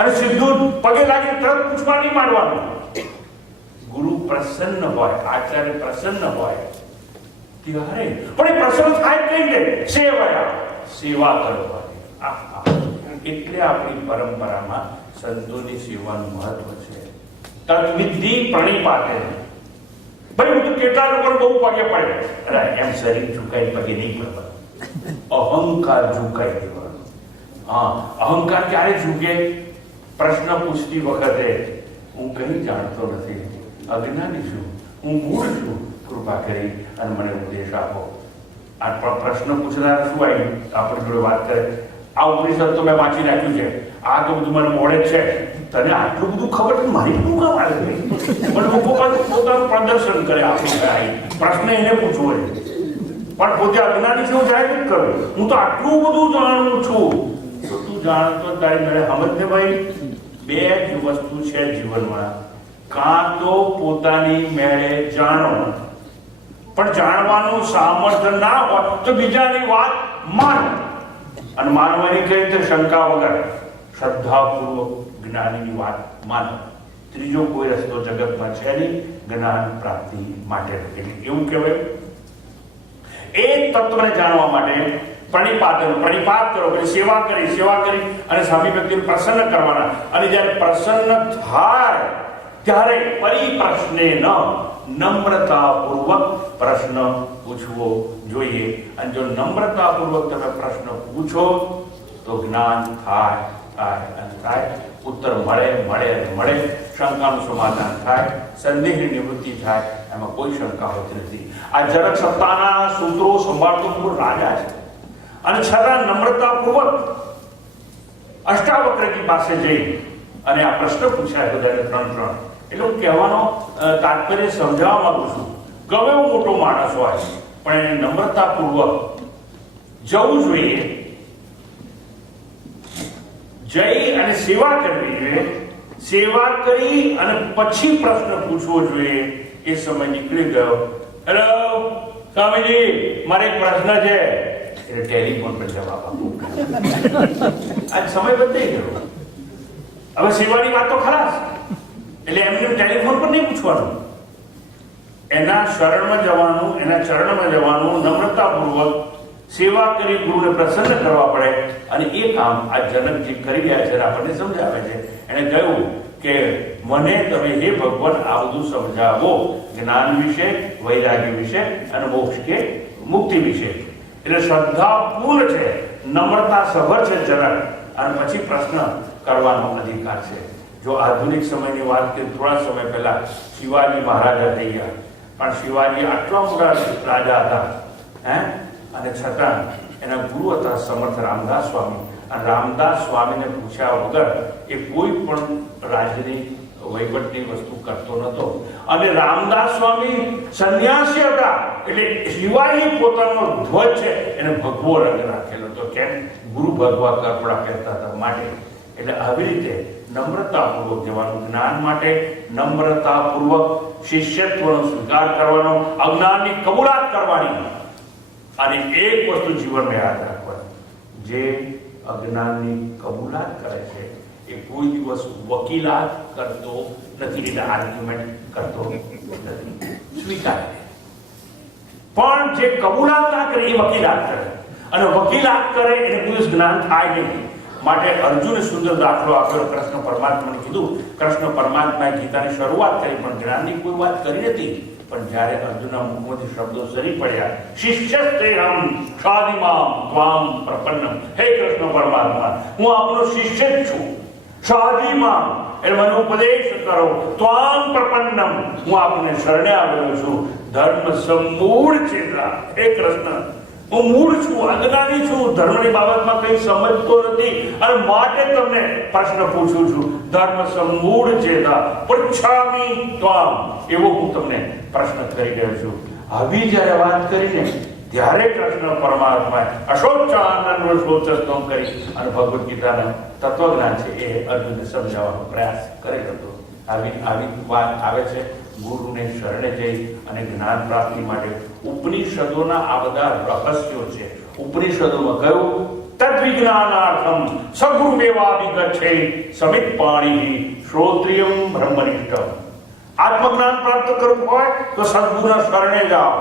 અને સીધું પગે લાગી તરત પૂછવા નહીં માંડવાનું. ગુરુ પ્રસન્ન હોય, આચાર્ય પ્રસન્ન હોય ત્યારે પણ એ પ્રસન્ન થાય કઈ રીતે? સેવા કરવાની. એટલે આપણી પરંપરામાં સંતોની સેવાનું મહત્વ છે. તદ્વિધિ પ્રણિપાતે. ભાઈ હું તો કેટલા લોકો બહુ પગે પડે, અરે એમ શરીર ઝુકાઈ પગે નહીં પડવાનું, અહંકાર ઝુકાઈ દેવાનો. અહંકાર ક્યારે ઝૂકે? પ્રશ્ન પૂછતી વખતે હું કંઈ જાણતો નથી, અજ્ઞાની છું, હું મૂળ છું, કૃપા કરી અને મને ઉપદેશ આપો. આ પ્રશ્ન પૂછનાર શું આવ્યું આપણી જોડે વાત કરે, આ ઉપનિષદ તો મેં વાંચી નાખ્યું છે, આ તો બધું મને મોડે જ છે, તને આટલું બધું ખબર છે, મારી શું કામ આવે છે? પણ લોકો પાછું પોતાનું પ્રદર્શન કરે, આપણું કાંઈ પ્રશ્ન એને પૂછવો છે, પણ પોતે અજ્ઞાની છે એવું જાહેર જ કરે, હું તો આટલું બધું જાણું છું. તો તું જાણતો તારી મેળે સમજને ભાઈ, બે જ વસ્તુ છે જીવનમાં, કાં તો પોતાની મેળે જાણો, પણ જાણવાનું સામર્થ્ય ના હોય તો બીજાની વાત માનો, અને માનવાની કઈ રીતે? શંકા વગર, શ્રદ્ધાપૂર્વક જ્ઞાનીની વાત માનો. ત્રીજો કોઈ રસ્તો જગતમાં છે નહીં જ્ઞાન પ્રાપ્તિ માટે. એટલે એવું કહેવાય, એક તત્વને જાણવા માટે પ્રણિપાત કરો, પછી સેવા કરી અને સામી વ્યક્તિને પ્રસન્ન કરવાના. અને જ્યારે પ્રસન્ન થાય ત્યારે પરિપ્રશ્ને નમ્રતાપૂર્વક પ્રશ્ન પૂછવો જોઈએ. અને જો નમ્રતાપૂર્વક તમે પ્રશ્ન પૂછો તો જ્ઞાન થાય, ઉત્તર મળે, શંકાનું સમાધાન થાય, સંદેહની નિવૃત્તિ થાય, એમાં કોઈ શંકા હોતી નથી. આ જનક સત્તાના સૂત્રો સંભાળતો પૂરો રાજા છે, અને છતાં નમ્રતાપૂર્વક અષ્ટાવક્રજી પાસે જઈ અને આ પ્રશ્ન પૂછ્યા બધાને ત્રણ. એટલે હું કહેવાનો તાત્પર્ય સમજાવવા માંગુ છું, ગમે એવો મોટો માણસ હોય પણ એને નમ્રતાપૂર્વક જવું જોઈએ, જઈ અને સેવા કરવી જોઈએ, સેવા કરી અને પછી પ્રશ્ન પૂછવો જોઈએ. એ સમય નીકળી ગયો. હેલો સ્વામીજી, મારે એક પ્રશ્ન છે. એટલે ટેલિફોન પર જવાબ આપો. આજ સમય બદલાઈ ગયો, હવે સેવાની વાત તો ખલાસ. એટલે એમને ટેલિફોન પર નહીં પૂછવાનું, એના શરણમાં જવાનું, એના ચરણમાં જવાનું, નમ્રતાપૂર્વક સેવા કરી ગુરુને પ્રસન્ન કરવા પડે. અને એ કામ આ જનકજી કરી રહ્યા છે, આપણને સમજાવે છે. એને કહ્યું કે મને તમે હે ભગવાન આ બધું સમજાવો, જ્ઞાન વિશે, વૈરાગ્ય વિશે અને મોક્ષ કે મુક્તિ વિશે. એટલે શ્રદ્ધાપૂર્ણ છે, નમ્રતા સભર છે જનક, અને પછી પ્રશ્ન કરવાનો અધિકાર છે. જો આધુનિક સમયની વાત કરીએ, થોડા સમય પહેલા શિવાજી મહારાજા થઈ ગયા, પણ શિવાજી આટલા મોટા રાજા હતા, અને છતાં એના ગુરુ હતા સમર્થ રામદાસ સ્વામી. અને રામદાસ સ્વામીને પૂછ્યા વગર એ કોઈ પણ રાજ્યની વહીવટની વસ્તુ કરતો નતો. અને રામદાસ સ્વામી સંન્યાસી હતા, એટલે શિવાજી પોતાનો ધ્વજ છે એને ભગવો રંગ રાખેલો હતો. કેમ? ગુરુ ભગવા કપડા પહેરતા હતા માટે. એટલે આવી રીતે નમ્રતાપૂર્વક જવાનું, જ્ઞાન માટે નમ્રતાપૂર્વક શિષ્યત્વનો સ્વીકાર કરવાનો, અજ્ઞાનની કબૂલાત કરવાની. અને એક વસ્તુ જીવનમાં યાદ રાખવાની, જે અજ્ઞાનની કબૂલાત કરે છે એ કોઈ દિવસ વકીલાત કરતો નથી, એટલે આર્ગ્યુમેન્ટ કરતો નથી, સ્વીકારે. પણ જે કબૂલાત ના કરે એ વકીલાત કરે, અને વકીલાત કરે એને કોઈ દિવસ જ્ઞાન થાય નહીં. માટે અર્જુને સુંદર દાખલો આપ્યો. કૃષ્ણ પરમાત્માને કીધું, કૃષ્ણ પરમાત્માએ ગીતાની શરૂઆત કરી પણ જ્ઞાનની કોઈ વાત કરી નથી. પણ જ્યારે અર્જુનના મુખમાંથી શબ્દો સરી પડ્યા, શિષ્યસ્તેહમ શાદિમામ ત્વામ પ્રપન્નમ, હે કૃષ્ણ પરમાત્મા, હું આપનો શિષ્ય જ છું. શાદિમામ એટલે મને ઉપદેશ કરો, ત્વામ પ્રપન્નમ હું આપને શરણે આવેલો છું. ધર્મ સમૂળ ચેતરા, હે કૃષ્ણ હું મૂળ છું, અજ્ઞાની છું, ધર્મની બાબતમાં કંઈ સમજતો નથી, અને માટે તમને પ્રશ્ન પૂછું છું. ધર્મ સમૂળ ચેતા પૃચ્છામિ ત્વામ, એવો હું તમને પ્રશ્ન કરી રહ્યો છું. આવી જ્યારે વાત કરીને ત્યારે કૃષ્ણ પરમાત્માએ અશોચાનંદ શોચસ્તમ કરી અને ભગવદ્ ગીતાના તત્વજ્ઞાન છે એ અર્જુનને સમજાવવાનો પ્રયાસ કરેલ હતો. આવી વાત આવે છે. ગુરુને શરણે જઈ અને જ્ઞાન પ્રાપ્તિ માટે ઉપનિષદોના આ બધા રહસ્યો છે. ઉપનિષદોમાં કહ્યું, તદ્વિજ્ઞાનાર્થમ સગુરુમેવાભિગચ્છે સમિત પાણી શ્રોત્રિયમ બ્રહ્મનિષ્ઠમ. આત્મજ્ઞાન પ્રાપ્ત કરવું હોય તો સદગુરુના શરણે જાઓ.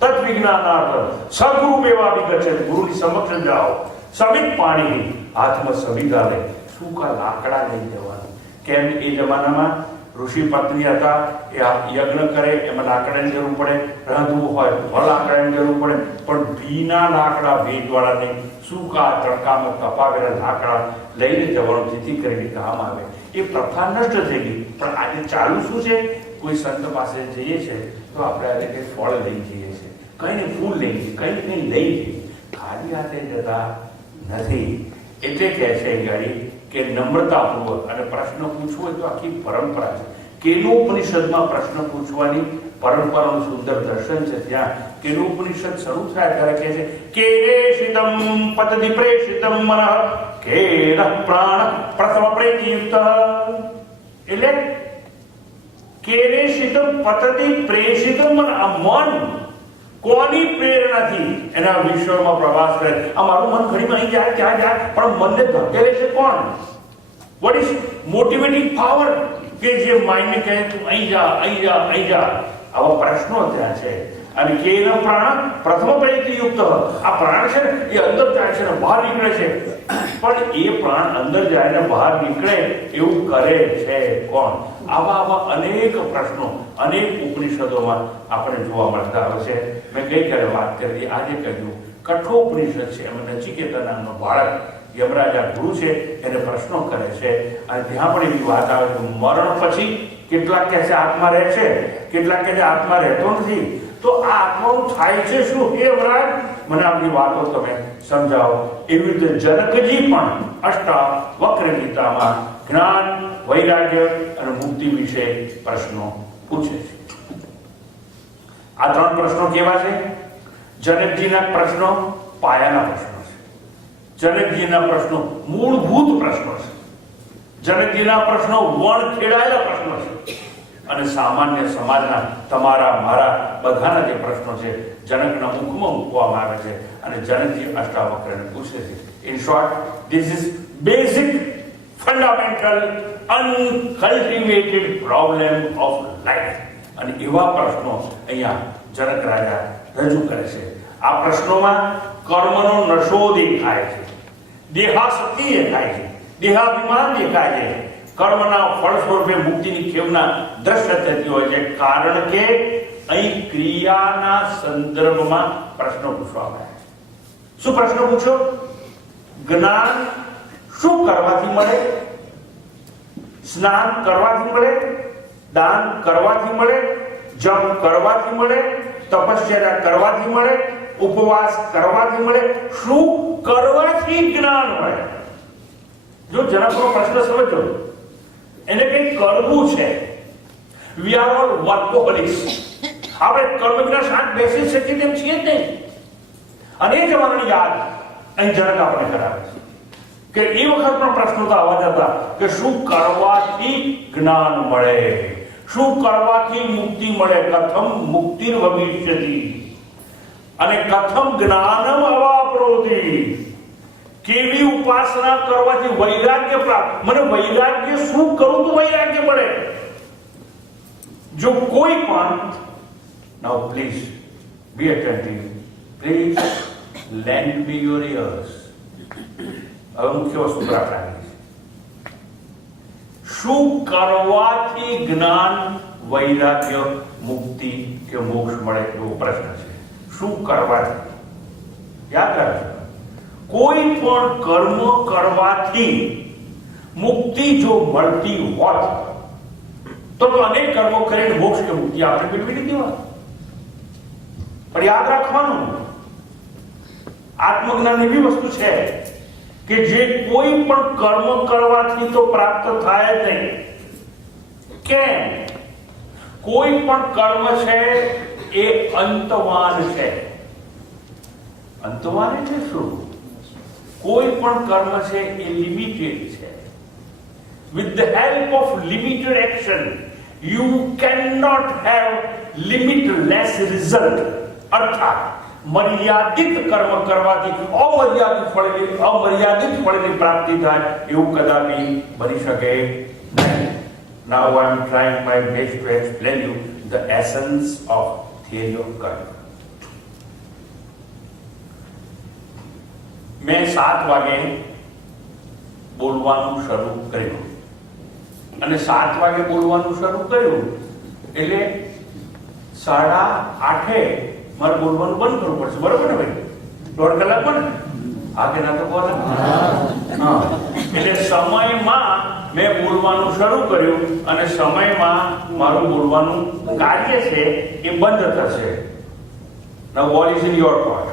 તદ્વિજ્ઞાનાર્થમ સગુરુમેવાભિગચ્છે, ગુરુની સમક્ષ જાઓ. સમિત પાણી, હાથમાં સમિધા લે, સૂકા લાકડા લઈ જવાનું. કેમ? એ જમાનામાં ઋષિ પત્ની હતા, એ યજ્ઞ કરે એમાં લાકડાની જરૂર પડે, રાંધવું હોય તો લાકડાની જરૂર પડે, પણ ભીના લાકડા, ભેજવાળા નહીં, સૂકા તડકામાં તપાવેલા લાકડા લઈને જવાનું, જેથી કરીને કામ આવે. એ પ્રથા નષ્ટ થઈ ગઈ. પણ આજે ચાલુ શું છે? કોઈ સંત પાસે જઈએ છે તો આપણે આજે કંઈ ફળ લઈ જઈએ છીએ, કંઈ ને ફૂલ લઈ જઈએ, કંઈ કંઈ લઈ જઈએ, ખાલી હાથે જતા નથી. એટલે કહે છે ગાડી કે નમ્રતાપૂર્વક અને પ્રશ્ન પૂછવો એ તો આખી પરંપરા છે. કેનોપનિષદમાં પ્રશ્ન પૂછવાની પરંપરાનું સુંદર દર્શન છે. ત્યાં કેનોપનિષદ શરૂ થાય ત્યારે કહે છે કેરેષિતમ પતતિ પ્રેષિતમ મનઃ કેન પ્રાણ પ્રથમ પ્રેતિયુક્ત. એટલે કેરેષિતમ પતતિ પ્રેષિતમ મનઃ, આ મન કોની પ્રેરણાથી એના વિશ્વમાં પ્રવાસ કરે. આ મારું મન ઘડીમાં અહીં જાય ત્યાં જાય, પણ મનને ધકેલે છે કોણ? What is motivating power? કે જે માઇન્ડને કહે તું અહીં જા અહીં જા અહીં જા. આવા પ્રશ્નો ત્યાં છે. અને કેન પ્રાણ પ્રથમ પ્રેતિયુક્ત, આ પ્રાણ છે ને એ અંદર જાય છે ને બહાર નીકળે છે, પણ એ પ્રાણ અંદર જાય ને બહાર નીકળે એવું કરે છે કોણ? આવા અનેક પ્રશ્નો અનેક ઉપનિષદોમાં આપણે જોવા મળતા આવે છે. મેં ગઈકાલે વાત કરી, આજે કહ્યું કઠોપનિષદ છે. એમાં નચિકેતા નામનો બાળક યમરાજા ગુરુ છે એને પ્રશ્નો કરે છે, અને ત્યાં પણ એવી વાત આવે છે મરણ પછી કેટલાક કહે છે આત્મા રહે છે, કેટલાક કહે છે આત્મા રહેતો નથી. તો આ આત્માનું થાય છે શું? હે યમરાજ, મને આપની વાતો તમે સમજાવો. એવી રીતે જનકજી પણ અષ્ટાવક્ર ગીતામાં જ્ઞાન, વૈરાગ્ય અને મુક્તિ વિશે પ્રશ્નો પૂછે છે. આ ત્રણ પ્રશ્નો કેવા છે? જનકજીના પ્રશ્નો પાયાના પ્રશ્નો છે. જનકજીના પ્રશ્નો મૂળભૂત પ્રશ્નો છે. જનકજીના પ્રશ્નો વણખેડાયેલા પ્રશ્નો છે. અને સામાન્ય સમાજના તમારા મારા બધાના જે પ્રશ્નો છે જનકના મુખમાં મૂકવામાં આવે છે, અને જનકજી અષ્ટાવક્રને પૂછે છે. In short, this is basic fundamental uncultivated problem of life. અને એવા પ્રશ્નો અહીંયા જનક રાજા રજૂ કરે છે. આ પ્રશ્નોમાં કર્મનો નશો દેખાય છે, દેહાશક્તિ દેખાય છે, દેહાભિમાન દેખાય છે, કર્મના ફળ સ્વરૂપે મુક્તિની ખેવના દ્રશ્ય થતી હોય છે. કારણ કે અહીં ક્રિયાના સંદર્ભમાં પ્રશ્નો પૂછવામાં આવે છે. શું પ્રશ્ન પૂછો? જ્ઞાન શું કરવાથી મળે? સ્નાન કરવાથી મળે? દાન કરવાથી મળે? જપ કરવાથી મળે? તપશ્ચર્યા કરવાથી મળે? ઉપવાસ કરવાથી મળે? શું કરવાથી જ્ઞાન મળે? જો જનકનો પ્રશ્ન સમજો, એને કંઈ કરવું છે. We are all workaholics. આપણે કર્મ વિના શાંત બેસી શકીએ તેમ છીએ જ નહીં. અને એ જવાની યાદ અહીં જનક આપણે કરાવે છે કે એ વખતનો પ્રશ્નો તો આવા જ હતા કે શું કરવાથી જ્ઞાન મળે, શું કરવાથી મુક્તિ મળે, કથમ મુક્તિર ભવિષ્યતિ અને કથમ જ્ઞાનમ અવાપ્નોતિ. કેવી ઉપાસના કરવાથી વૈરાગ્ય પ્રાપ્ત, મને વૈરાગ્ય શું કરું તો વૈરાગ્ય મળે. જો કોઈ પણ, now please be attentive, please lend me your ears. હવે મુખ્ય વસ્તુ પર આપણે આવી છે. શું કરવાથી જ્ઞાન, વૈરાગ્ય, મુક્તિ કે મોક્ષ મળે એવો પ્રશ્ન છે. શું કરવાથી? યાદ રાખજો, કોઈ પણ કર્મ કરવાથી મુક્તિ જો મળતી હોત તો અનેક કર્મો કરીને મોક્ષ કે મુક્તિ આપણે મેળવી લીધી હોત. પણ યાદ રાખવાનું, આત્મજ્ઞાન એવી વસ્તુ છે કે જે કોઈ પણ કર્મ કરવાથી તો પ્રાપ્ત થાય જ નહીં. કેમ? કોઈ પણ કર્મ છે એ અંતવાન છે. અંતવાન એટલે શું? કોઈ પણ કર્મ છે એ લિમિટેડ છે. With the help of limited action, you cannot have limitless result. અર્થાત મર્યાદિત કર્મ કરવાથી અમર્યાદિત ફળની પ્રાપ્તિ થાય એવું કદાપી બની શકે નહીં. Now I am trying my best to explain you the essence of theory of karma. મેં 7 વાગે બોલવાનું શરૂ કર્યું, અને 7 વાગે બોલવાનું શરૂ કર્યું એટલે 8:30 મારે બોલવાનું બંધ કરવું પડશે. બરોબર ને ભાઈ? 1.5 કલાક પણ આગે ના તો બોલે. એટલે સમયમાં મેં બોલવાનું શરૂ કર્યું અને સમયમાં મારું બોલવાનું કાર્ય છે એ બંધ થશે. Now what is in your part?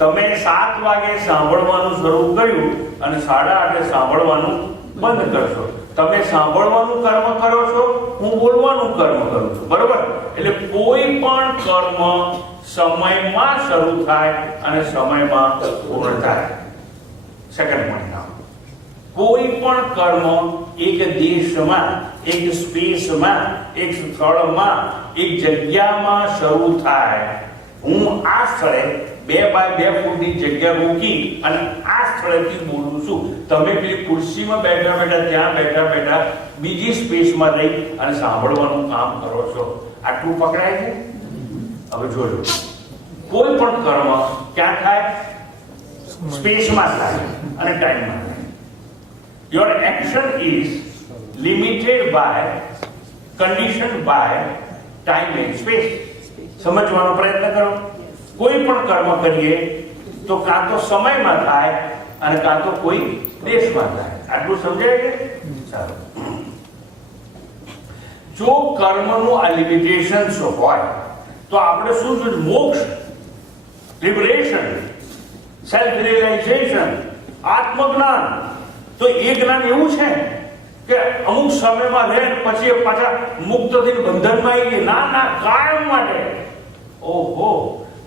તમે 7 વાગે સાંભળવાનું શરૂ કર્યું અને 8:30 સાંભળવાનું બંધ કરશો. તમે સાંભળવાનું કર્મ કરો છો, હું બોલવાનું કર્મ કરું છું, બરોબર? એટલે કોઈ પણ કર્મ સમયમાં શરૂ થાય અને સમયમાં પૂર્ણ થાય. સેકન્ડ પોઈન્ટ નામ, કોઈ પણ કર્મ એક દેશમાં, એક સ્પેસમાં, એક સ્થળમાં, એક જગ્યામાં શરૂ થાય. હું આ સ્થળે 2x2 ફૂટની જગ્યા મૂકી અને આ સ્થળેથી બોલું છું. તમે પેલી ખુરશીમાં બેઠા બેઠા, ત્યાં બેઠા બેઠા બીજી સ્પેસમાં રહી અને સાંભળવાનું કામ કરો છો. આટલું પકડાય છે? હવે જોજો, કોઈ પણ કર્મ ક્યાં થાય? સ્પેસમાં થાય અને ટાઈમમાં થાય. Your action is limited by, conditioned by time and space. સમજવાનો પ્રયત્ન કરો. કોઈ પણ કર્મ કરીએ તો કાં તો સમયમાં થાય અને કાં તો કોઈ દેશમાં થાય. આટલું સમજાય છે? ચાલો. જો કર્મનું આ લિમિટેશન્સ હોય તો આપણે શું જોઈએ? મોક્ષ, લિબરેશન, સેલ્ફ રિયલાઇઝેશન, આત્મજ્ઞાન. તો એ જ્ઞાન એવું છે કે અમુક સમયમાં રહે પછી પાછા મુક્ત થઈને બંધનમાં આવી? ના, કાયમ માટે. ઓહો,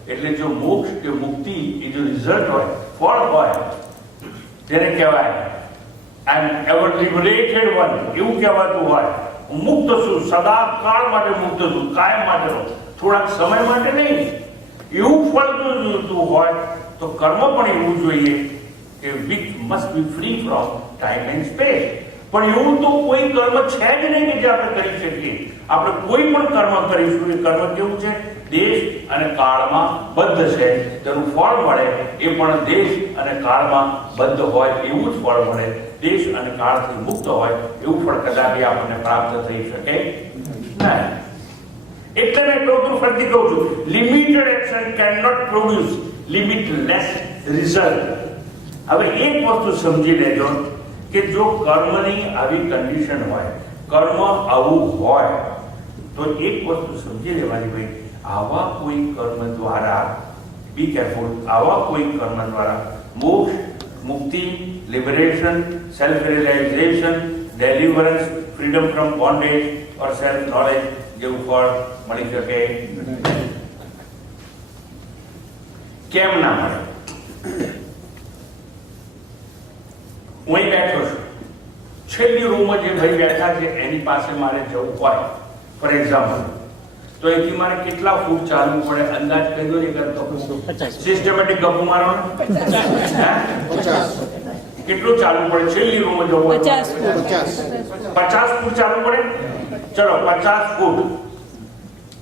એટલે જો મોક્ષ કે મુક્તિ એ જો રિઝલ્ટ હોય, ફળ હોય, તેને કહેવાય આઈ એમ એવર લિબરેટેડ વન, એવું કહેવાતું હોય. હું મુક્ત છું, સદા કાળ માટે મુક્ત છું, કાયમ માટે, થોડાક સમય માટે નહીં. એવું ફળ જો જોઈતું હોય તો કર્મ પણ એવું જોઈએ કે which must be free from time and space. પણ એવું તો કોઈ કર્મ છે જ નહીં કે જે આપણે કરી શકીએ. આપણે કોઈ પણ કર્મ કરીશું એ કર્મ કેવું છે? દેશ અને કાળમાં બદ્ધ છે. તેનું ફળ મળે એ પણ દેશ અને કાળમાં બદ્ધ હોય એવું જ ફળ મળે. દેશ અને કાળથી મુક્ત હોય એવું ફળ કદાચ આપણને પ્રાપ્ત થઈ શકે નહીં. એટલે મેં ફરીથી કહું છું, limited action can not produce limitless result. હવે એક વસ્તુ સમજી લેજો કે જો કર્મની આવી કન્ડિશન હોય, કર્મ આવું હોય, તો એક વસ્તુ સમજી લેવાની, ભાઈ, આવા કોઈ કર્મ દ્વારા, બી કેરફુલ, આવા કોઈ કર્મ દ્વારા મોક્ષ, મુક્તિ, liberation, self realization, deliverance, freedom from bondage or self knowledge જેવું ફળ મળી શકે કેમ ના મળે? હું અહીં બેઠો છું, છેલ્લી રૂમમાં જે ભાઈ બેઠા છે એની પાસે મારે જવું હોય, ફોર એક્ઝામ્પલ, તો અહીંથી મારે કેટલા ફૂટ ચાલવું પડે? અંદાજ કહી દો ને. કરતો સિસ્ટમેટિક ગપ્પુ મારો. કેટલું ચાલવું પડે? છેલ્લી રૂમમાં જવું હોય 50 ફૂટ ચાલવું પડે. ચલો 50 ફૂટ.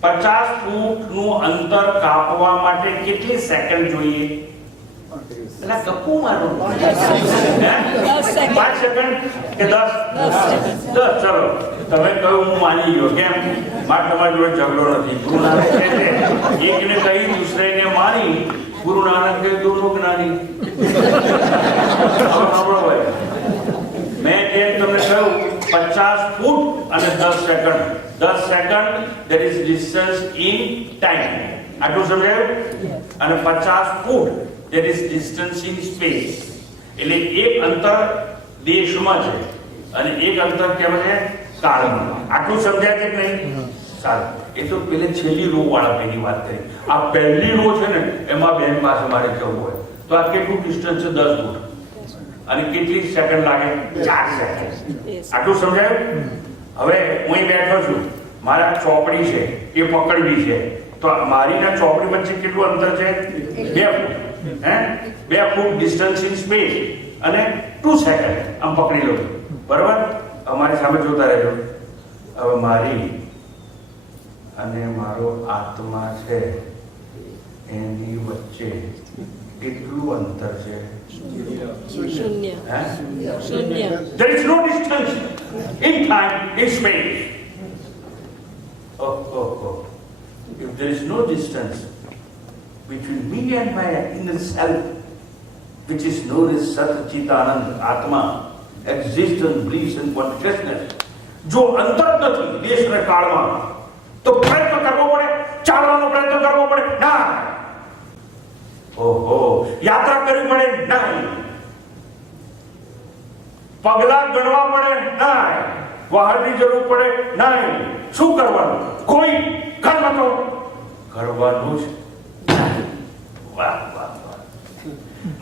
50 ફૂટનું અંતર કાપવા માટે કેટલી સેકન્ડ જોઈએ? ગપ્પુ મારો. 5 સેકન્ડ કે 10? 10. ચલો, તમે કહ્યું હું માની ગયો. કેમ? મારે તમારી જોડે ઝઘડો નથી. ગુરુ નાનક કહે છે, એકને કહી દુસરેને માની, ગુરુ નાનક કહે દોનો જ્ઞાની. મેં જેમ તમને કહ્યું 50 ફૂટ અને 10 second. 10 second that is distance in time. આટલું સમજાયું? અને 50 ફૂટ that is distance in space. એટલે એક અંતર દેશમાં છે અને એક અંતર કેમ છે? કાળમાં. આટલું સમજાય છે કે નહીં? સારું. એ તો પેલે છેલ્લી રો વાળા ભાઈની વાત કરી. આ પહેલી રો છે ને, એમાં બેન પાસે મારે જવું હોય તો આ કેટલું ડિસ્ટન્સ છે? 10 ફૂટ. અને કેટલી સેકન્ડ લાગે? 4 સેકન્ડ. આટલું સમજાયું? હવે હું અહીં બેઠો છું, મારા ચોપડી છે એ પકડવી છે, તો મારી ના ચોપડી વચ્ચે કેટલું અંતર છે? 2 ફૂટ. 2 ફૂટ ડિસ્ટન્સ ઇન સ્પેસ અને 2 સેકન્ડ આમ પકડી લો, બરાબર? અમારી સામે જોતા રહેજો. હવે મારી અને મારો આત્મા છે એની વચ્ચે કેટલું અંતર છે? શૂન્ય. There is no distance in time, in space. If there is no distance between me and my inner self, which is known as Sat Chitanand Atma, existence, bliss and consciousness, જો અંતર નથી દેશ અને કાળમાં, તો પ્રયત્ન કરવો પડે, ચાલવાનો પ્રયત્ન કરવો પડે? ના. ઓહો, યાત્રા કરવી પડે નહીં, પગલા ગણવા પડે નહીં, વાહનની જરૂર પડે નહીં. શું કરવાનું? કોઈ કર્મ તો કરવાનું જ નહીં. વાહ વાહ વાહ.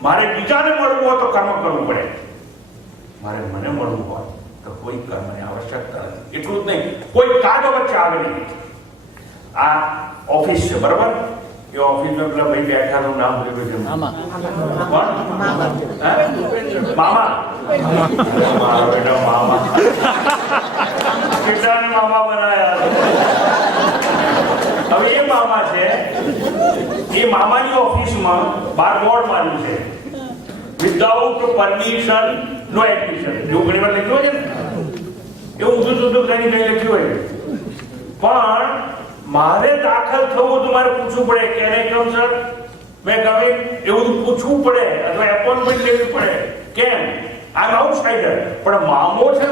મારે બીજાને મળવું હોય તો કર્મ કરવું પડે, મારે મને મળવું હોય તો કોઈ કર્મની આવશ્યકતા નથી. એટલું જ નહીં, કોઈ કાગળ વચ્ચે આવે નહીં. આ ઓફિસ છે બરાબર, એ ઓફિસમાં પેલા ભાઈ બેઠા નું નામ ભૂલી ગયું. મામા. મામા કેટલાને મામા બનાયા. હવે એ મામા છે, એ મામાની ઓફિસમાં બાર બોર્ડ માર્યું છે, વિધાઉટ પરમિશન નો એડમિશન. એવું ઘણી વાર લખ્યું હોય છે ને, એવું ઊંધું કઈ લખ્યું હોય. પણ મારે દાખલ થવું તો મારે પૂછવું પડે કે એને કેમ સર મેં ગમે એવું પૂછવું પડે અથવા એપોઇન્ટમેન્ટ લેવી પડે. કેમ? આઈ આઉટસાઇડર. પણ મામો છે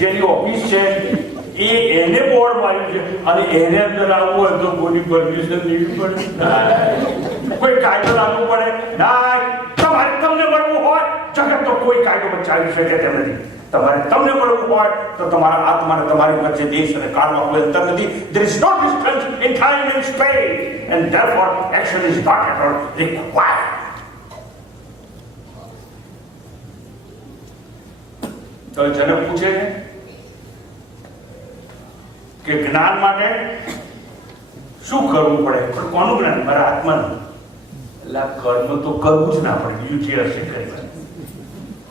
જેની ઓફિસ છે એને બોર્ડ માર્યું છે અને એને અંદર આવવું હોય તો કોની પરમિશન લેવી પડે, કોઈ કાયદો લાવવો પડે ના. તમારે તમને મળવું હોય, જગત તો કોઈ કાયદો બચાવી શકે તેમ નથી. તમારે તમને મળવું હોય તો તમારા આત્માને તમારી વચ્ચે દેશ અને કાળમાં કોઈ અંતર નથી. There is no distance in time and space and therefore action is not at all required. તો જનક પૂછે છે કે જ્ઞાન માટે શું કરવું પડે? પણ કોનું જ્ઞાન? મારા આત્માનું. એટલે કર્મ તો કરવું જ ના પડે, બીજું જે હશે કરી.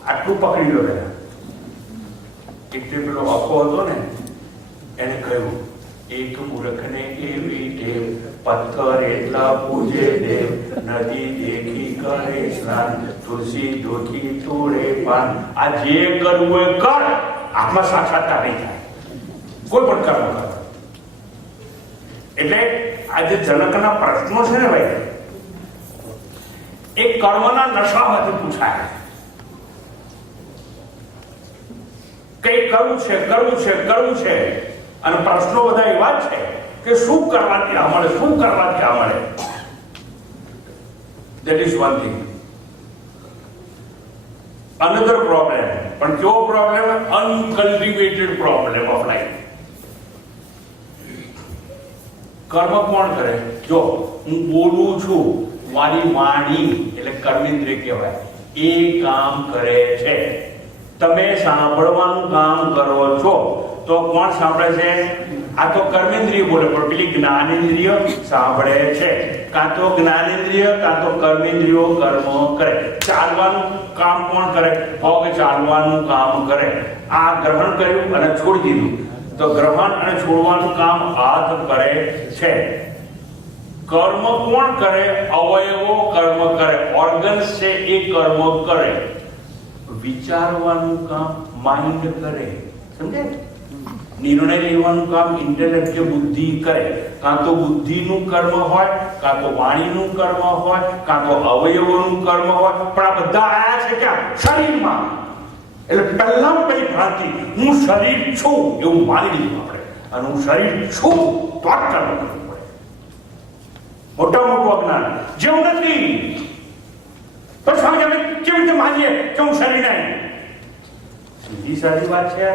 આટલું પકડી લો. એક પેલો અપો હતો ને, એને કહ્યું એક મૂર્ખને એવી ટેવ, પથ્થર એટલા પૂજે દેવ, નદી દેખી કરે સ્નાન, તુલસી દોખી તોડે પાન. આ જે કરવું એ કર, આત્મા સાક્ષાત્કાર નહીં થાય. કોઈ પણ કર્મ કર. એટલે આ જે જનકના પ્રશ્નો છે ને ભાઈ, એ કર્મના નશામાંથી પૂછાય. કઈ કરવું છે, કરવું છે, કરવું છે, અને પ્રશ્નો બધા એવા છે કે શું કરવાથી આ મળે, શું કરવાથી આ મળે. That is one thing. Another problem, પણ કેવો problem? Uncultivated problem of life. કર્મ કોણ કરે? જો હું બોલું છું, મારી વાણી એટલે કર્મેન્દ્રિય કહેવાય, એ કામ કરે છે. તમે સાંભળવાનું કામ કરો છો તો કોણ સાંભળે છે? આ તો કર્મેન્દ્રિય બોલે, પણ પેલી જ્ઞાનેન્દ્રિય સાંભળે છે. કાં તો જ્ઞાનેન્દ્રિય કાં તો કર્મેન્દ્રિયો કર્મ કરે. ચાલવાનું કામ કોણ કરે? પગ ચાલવાનું કામ કરે. આ ગ્રહણ કર્યું અને છોડી દીધું, તો ગ્રહણ અને છોડવાનું કામ હાથ કરે છે. કર્મ કોણ કરે? અવયવો કર્મ કરે, ઓર્ગન્સ છે એ કર્મ કરે. વિચારવાનું કામ માઇન્ડ કરે, સમજે? નિર્ણય લેવાનું કામ ઇન્ટેલેક્ટ બુદ્ધિ કરે. કાં તો બુદ્ધિનું કર્મ હોય, કાં તો વાણીનું કર્મ હોય, કાં તો અવયવોનું કર્મ હોય. પણ આ બધા આયા છે ક્યાં? શરીરમાં. એટલે પહેલા પેલી ભ્રાંતિ, હું શરીર છું એવું માની લીધું આપણે, અને હું શરીર છું તો આ કર્મ કરવું પડે. મોટા મોટું અજ્ઞાન જેવું નથી. પણ સ્વામી અમે કેવી રીતે માનીએ કે હું શરીર નહીં? સીધી સાદી વાત છે.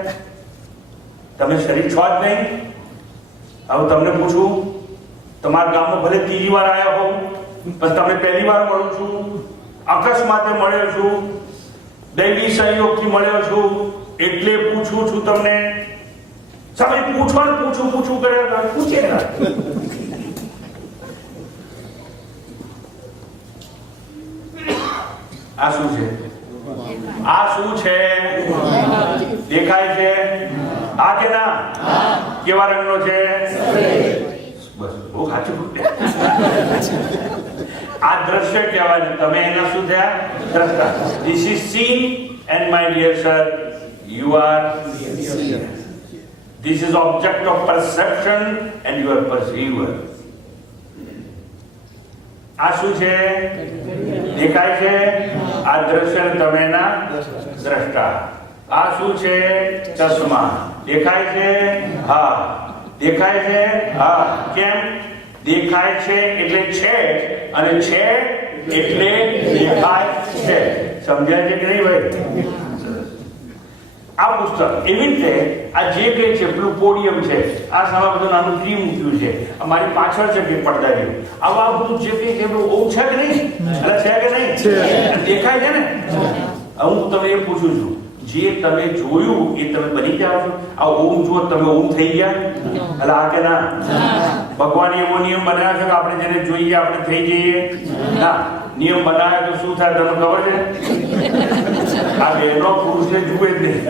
તમે શરીર છો જ નહીં. હવે તમને પૂછું, તમારા ગામમાં ભલે ત્રીજી વાર આવ્યા હોઉં, પણ તમને પહેલી વાર મળું છું, અકસ્માતે મળ્યો છું, દૈવી સહયોગથી મળ્યો છું, એટલે પૂછું છું તમને. સામે પૂછવાનું પૂછું કરે, પૂછે ના. આ શું છે? આ શું છે? દેખાય છે? આ કે ના? કેવા રંગનો છે? બસ બહુ સાચું. આ દ્રશ્ય કહેવાય છે. તમે એના શું થયા? દ્રષ્ટા. This is seen and my dear sir, you are seer. This is object of perception and you are perceiver. આ શું છે? દેખાય છે? આ દ્રશ્ય તમે ના દ્રષ્ટા. આ શું છે? ચશ્મા. દેખાય છે? હા. દેખાય છે? હા. કેમ દેખાય છે? એટલે છે, અને છે એટલે દેખાય છે. સમજાય છે કે નહીં ભાઈ? આ પુસ્તક એવી રીતે આ જે કંઈ છે પેલું પોડિયમ છે, આ સામે બધું નાનું ટ્રી મૂક્યું છે, અમારી પાછળ છે કે પડદા જેવું, આવા બધું જે કંઈ છે પેલું ઓમ છે કે નહીં? એટલે છે કે નહીં? દેખાય છે ને? હું તમને એ પૂછું છું, જે તમે જોયું એ તમે બની જાઓ છો? આ ઓમ જુઓ, તમે ઓમ થઈ ગયા? એટલે આ કે ના? ભગવાને એવો નિયમ બનાવ્યો છે કે આપણે જેને જોઈએ આપણે થઈ જઈએ? ના. નિયમ બનાવે તો શું થાય તમને ખબર છે? આ બહેનો પુરુષને જુએ જ નહીં,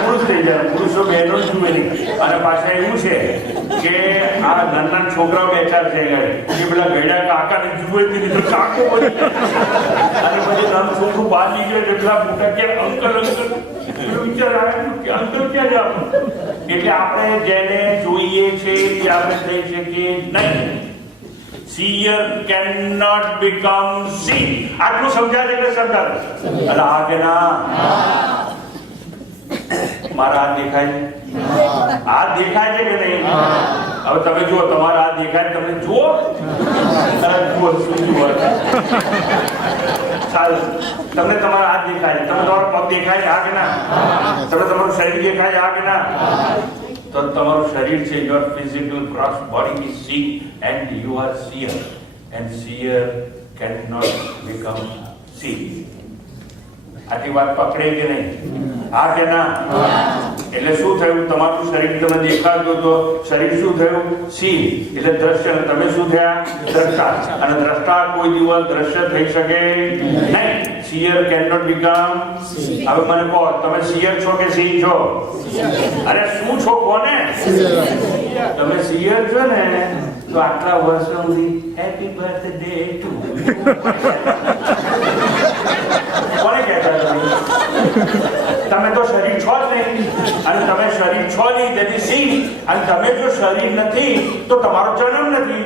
પુરુષ થઈ જાય, પુરુષો બહેનો જુએ નહીં. અને પાછા એવું છે કે આ નાના છોકરાઓ બેઠા છે એ પેલા ગયડા કાકાને જુએ જ નહીં, તો કાકો બની જાય. અને પછી નાનું છોકરું બહાર નીકળે એટલા મોટા કે અંકલ વિચાર આવે કે અંકલ ક્યાં જાવ? એટલે આપણે જેને જોઈએ છે તે આપણે થઈ શકીએ નહીં. Seer cannot become seen. આટલું સમજાય એટલે સમજાય. અરે આ કે ના? મારા હાથ દેખાય છે? હાથ દેખાય છે કે નહીં? હવે તમે જુઓ, તમારા હાથ દેખાય, તમે જુઓ. અરે જુઓ, શું જુઓ? ચાલો, તમને તમારા હાથ દેખાય છે, તમે તમારો પગ દેખાય છે, આ કે ના? તમે તમારું શરીર દેખાય છે, આ કે ના? તો તમારું શરીર છે, your physical gross body is seen and you are seer, and seer cannot become seen. આટલી વાત પકડે કે નહીં? હા કે ના? એટલે શું થયું? તમારું શરીર તમે દેખાતું તો શરીર શું થયું? સી એટલે દ્રશ્ય. તમે શું થયા? દ્રષ્ટા. અને દ્રષ્ટા કોઈ દિવસ દ્રશ્ય થઈ શકે નહીં. seer cannot become. હવે મને કહો, તમે seer છો કે સી છો? અરે શું છો કોને? તમે seer છો ને, તો આટલા વર્ષ સુધી હેપી બર્થડે ટુ કોને કહેતા? તમે તો શરીર છો જ નહીં, અને તમે શરીર છો નહીં તેથી સી. અને તમે જો શરીર નથી તો તમારો જન્મ નથી.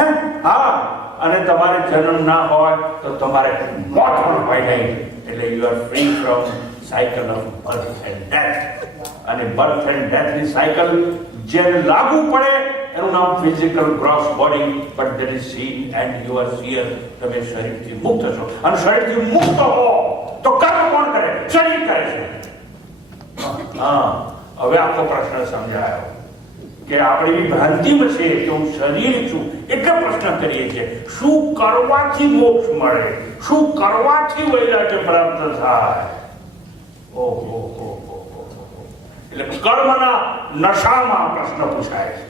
હે? હા. અને તમારે જન્મ ના હોય તો તમારે મોત પણ હોય નહીં. એટલે you are free from cycle of birth and death. અને બર્થ એન્ડ ડેથ ની સાયકલ જેને લાગુ પડે એનું નામ physical gross body, but that is seen and you are seer. તમે શરીરથી મુક્ત છો, અને શરીરથી મુક્ત હો તો કર્મ કોણ કરે? શરીર કરે છે. હા, હવે આખો પ્રશ્ન સમજાયો કે આપણે એવી ભ્રાંતિમાં છે કે હું શરીર છું. એટલે પ્રશ્ન કરીએ છીએ, શું કરવાથી મોક્ષ મળે? શું કરવાથી વૈરાગ્ય પ્રાપ્ત થાય? ઓહો, એટલે કર્મના નશામાં પ્રશ્ન પૂછાય છે.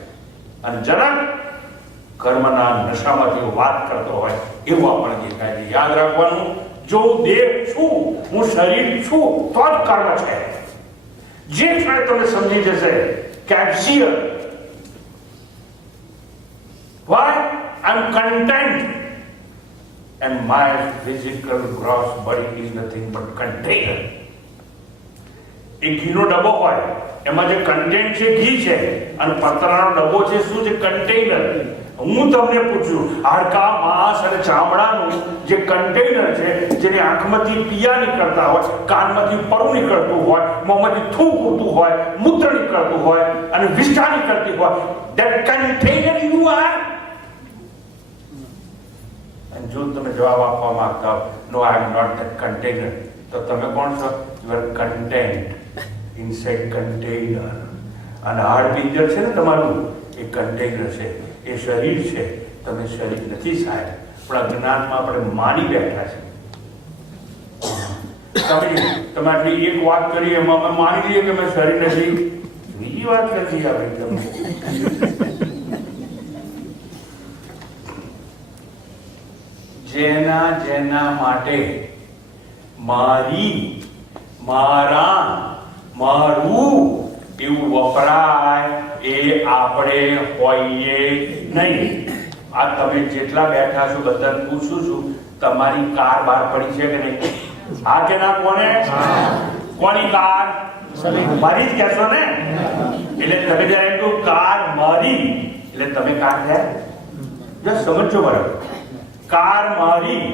અને જનક કર્મના નશામાંથી વાત કરતો હોય એવું આપણે દેખાય છે. યાદ રાખવાનું, જો હું દેહ છું, હું શરીર છું, તો જ કર્મ છે. જે ક્ષણે તમે સમજી જશે કે આઈ એમ shear, why I'm content, and my physical gross body is nothing but container. એક ઘીનો ડબ્બો હોય, એમાં જે કન્ટેન્ટ છે ઘી છે, અને પતરાનો ડબ્બો છે શું છે? કન્ટેનર. હું તમને પૂછું, હાડકા, માંસ અને ચામડાનું જે કન્ટેનર છે, જેની આંખમાંથી પિયા નીકળતા હોય, કાનમાંથી પરુ નીકળતું હોય, મોંમાંથી થૂંક ઉડતું હોય, મૂત્ર નીકળતું હોય, અને વિષ્ઠા નીકળતી હોય, that container you are. અને જો તમે જવાબ આપવા માંગતા હો, no I am not that container, તો તમે કોણ છો? You are content inside container. અને હાડપિંજર છે ને તમારું, એ કન્ટેનર છે, એ શરીર છે. તમે શરીર નથી સાહેબ, પણ અજ્ઞાનમાં આપણે માની બેઠા છે. તમે આટલી એક વાત કરી, એમાં અમે માની લઈએ કે મેં શરીર નથી. બીજી વાત નથી આવે તમે. જેના માટે મારી, મારા, મારું એવું વપરાય એ આપણે હોઈએ નહીં. આ તમે જેટલા બેઠા છો બધાને પૂછું છું, તમારી કાર બહાર પડી છે કે નહીં? હા કે ના? કોને? કોની કાર? મારી જ કહેશો ને. એટલે તમે જયારે એટલું કાર મારી, એટલે તમે કાર થયા. સમજો બરાબર. કાર મારી,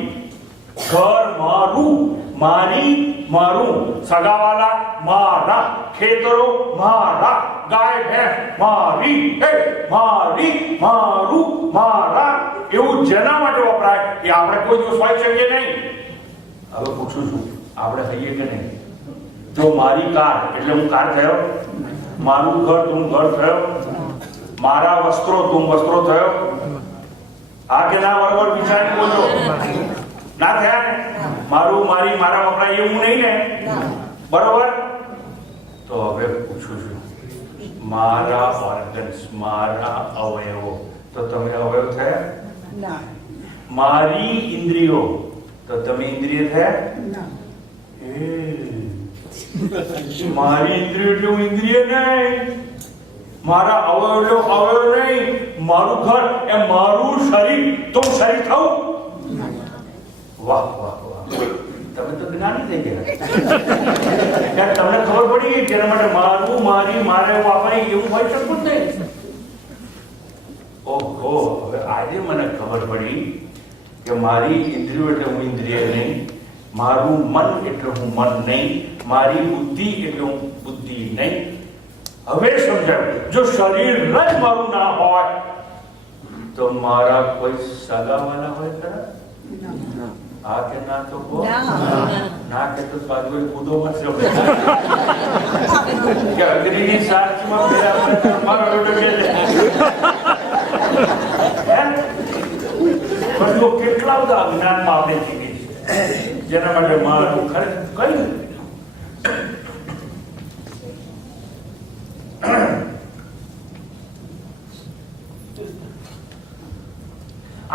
ઘર મારું, મારી મારું, સગાવાલા મારા, ખેતરો મારા, ગાય ભેંસ મારી, મારી, મારું, મારા એવું જેના માટે વપરાય એ આપણે કોઈ દિવસ વાંચી શકીએ નહીં. હવે પૂછું છું, આપણે કહીએ કે નહીં? જો મારી કાર એટલે હું કાર થયો, મારું ઘર તું ઘર થયો, મારા વસ્ત્રો તું વસ્ત્રો થયો. આ કે ના? બરોબર વિચારી બોલો. ના થયા ને? મારું મારી મારા વપરાય એવું નહીં ને? બરોબર. તો હવે પૂછું છું, મારા ઓર્ગન્સ, મારા અવયવો, તો તમે અવયવ થયા? મારી ઇન્દ્રિયો, તો તમે ઇન્દ્રિય થયા? મારી ઇન્દ્રિય એટલે હું ઇન્દ્રિય નહીં, મારા અવયવ એટલે અવયવ નહીં, મારું ઘર એ મારું શરીર તો હું શરીર થયું. વાહ વાહ વાહ, તમે તો જ્ઞાની થઈ ગયા. તમને ખબર પડી ગઈ જેના માટે મારું મારી મારે વાપરી એવું હોય શકતું જ નહીં. ઓહો, હવે આજે મને ખબર પડી કે મારી ઇન્દ્રિયો એટલે હું ઇન્દ્રિય નહીં, મારું મન એટલે હું મન નહીં, મારી બુદ્ધિ એટલે હું બુદ્ધિ નહીં. હવે સમજાયું, જો શરીર જ મારું ના હોય તો મારા કોઈ સગાવાલા હોય ખરા? હા કે ના? તો ના કે તો બાજુ કૂદો મારશે કે અગ્નિની સાક્ષીમાં પેલા મારો બધું કેટલા બધા અજ્ઞાનમાં આપણે જીવી છે, જેના માટે મારું ખરેખર કઈ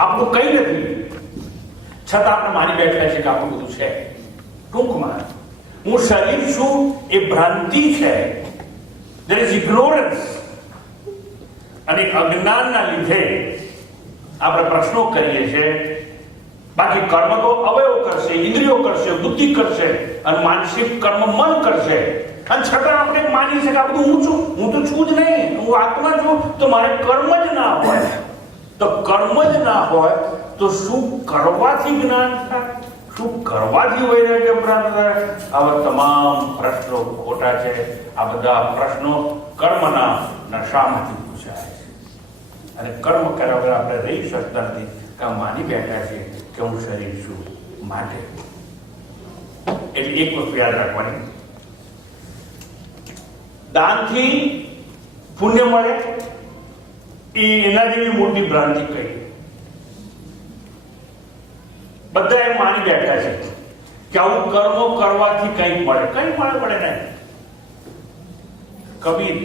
આપણું કઈ નથી, છતાં આપણે માની બેઠા છે કે આપણું બધું છે. ટૂંકમાં હું શરીર છું એ ભ્રાંતિ છે. there is ignorance. અને અજ્ઞાનના લીધે આપણે પ્રશ્નો કરીએ છીએ. બાકી કર્મ તો અવયવ કરશે, ઇન્દ્રિયો કરશે, બુદ્ધિ કરશે અને માનસિક કર્મ મન કરશે. અને છતાં આપણે માની છે કે આ બધું હું છું, હું તો છું જ નહીં, હું આત્મા છું, તો મારે કર્મ જ ના હોય. તો કર્મ જ ના હોય તો શું કરવાથી જ્ઞાન થાય? શું કરવાથી વૈરાગ્ય પ્રાપ્ત થાય? આવા તમામ પ્રશ્નો ખોટા છે. આ બધા પ્રશ્નો કર્મના નશામાંથી પૂછાય છે. અને કર્મ કર્યા વગર આપણે રહી શકતા નથી. કામ માની બેઠા છે કે હું શરીર છું માટે. એટલે એક વસ્તુ યાદ રાખવાની, દાનથી પુણ્ય મળે એના જેવી મોટી ભ્રાંતિ કઈ? બધા એમ માની બેઠા છે કે આવું કર્મો કરવાથી કંઈક મળે. કંઈ મળે નહીં. કબીર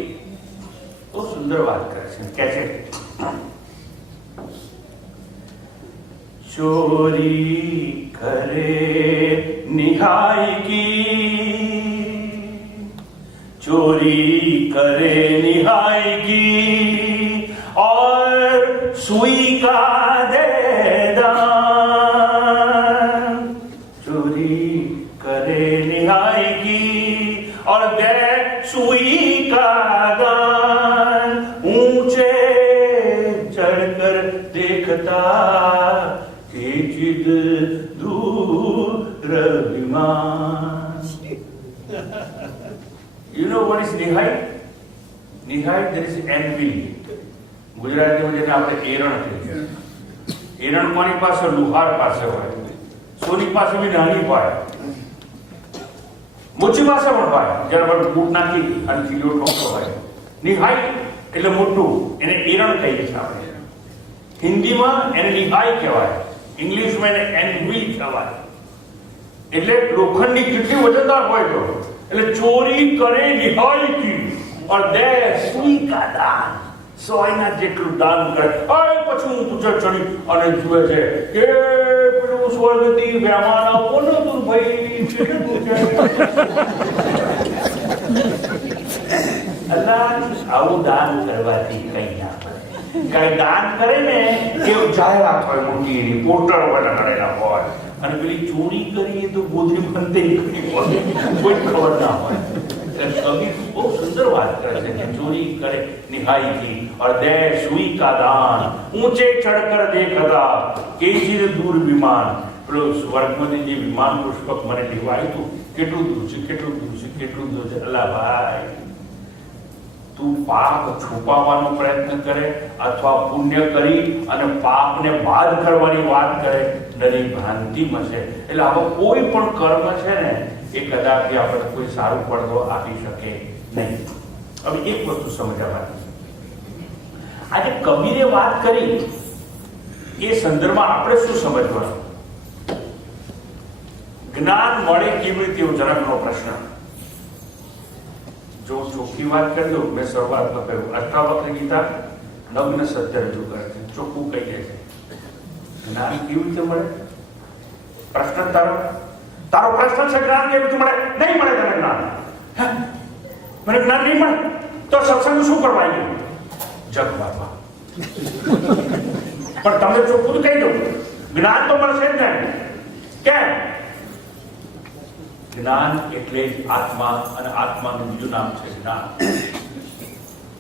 બહુ સુંદર વાત કરે છે, કે છે ચોરી કરે નિહાયગી, ચોરી કરે નિહાયગી और सुई का दे दान. चोरी करे निहायगी और दे सुई का दान. ऊंचे चढ़कर देखता कि जिद दूर विमान. You know what is nihai? Nihai, there is envy. ગુજરાતીમાં જેને આપણે એરણ કહીએ. એરણ કોની પાસે? લુહાર પાસે હોય. સોની પાસે બી નાની હોય, મોચી પાસે પણ હોય, જેના પર બૂટ નાખી અને કિલો ઠોકતો હોય. નિહાય એટલે મોટું, એને એરણ કહીએ છીએ આપણે. હિન્દીમાં એને નિહાય કહેવાય, ઇંગ્લિશમાં એને એન્વી કહેવાય. એટલે લોખંડની કેટલી વજનદાર હોય તો, એટલે ચોરી કરે નિહાય કી और दे सुई का दान. સોયના જેટલું દાન કરે. પછી હું પૂછે ચડી અને જુએ છે કે પેલું સ્વર્ગથી મહેમાન આવો ને તું ભાઈ આવું દાન કરવાથી કઈ ના પડે. કઈ દાન કરે ને એ જાહેરાત હોય, મોટી પોસ્ટર કરેલા હોય. અને પેલી ચોરી કરી તો ગોધરી બંધ કોઈ ખબર ના હોય. कबीर बहुत सुंदर बात करे છે, ચોરી કરે નિહાયગી और दे सुई का दान. ऊंचे चढ़कर देखता કે ચીર દૂર વિમાન. પેલો સ્વર્ગમાંથી જે વિમાન પુષ્પક મને લેવાયું હતું, કેટલું દૂર છે, કેટલું દૂર છે, કેટલું દૂર છે. અલ્લા ભાઈ, તું પાપ છુપાવવાનો પ્રયત્ન કરે અથવા પુણ્ય કરી અને પાપને બાદ કરવાની વાત કરે, નરી ભ્રાંતિમાં છે. એટલે આવો કોઈ પણ કર્મ છે ને એ કદાચ આપણે કોઈ સારું પડદો આપી શકે નહીં. હવે એક વસ્તુ સમજવાની, આજે કબીરે વાત કરી એ સંદર્ભમાં આપણે શું સમજવાનું? જ્ઞાન મળે કેવી રીતે, એવો જનકનો પ્રશ્ન. જો ચોખ્ખી વાત કરી દઉં, મેં શરૂઆતમાં કહ્યું, અષ્ટાવક્ર ગીતા નગ્ન સત્ય રજૂ કરે છે, ચોખ્ખું કહીએ છે. જ્ઞાન કેવી રીતે મળે? પ્રશ્ન તારો પ્રશ્ન છે જ્ઞાન કેવી રીતે મળે? નહીં મળે તને જ્ઞાન. મને જ્ઞાન નહીં મળે તો સત્સંગ શું કરવા આવ્યું? જગ વાપા. પણ તમને ચોખ્ખું કહી દઉં, જ્ઞાન તો મળશે જ ને. કેમ? જ્ઞાન એટલે જ આત્મા, અને આત્માનું બીજું નામ છે જ્ઞાન.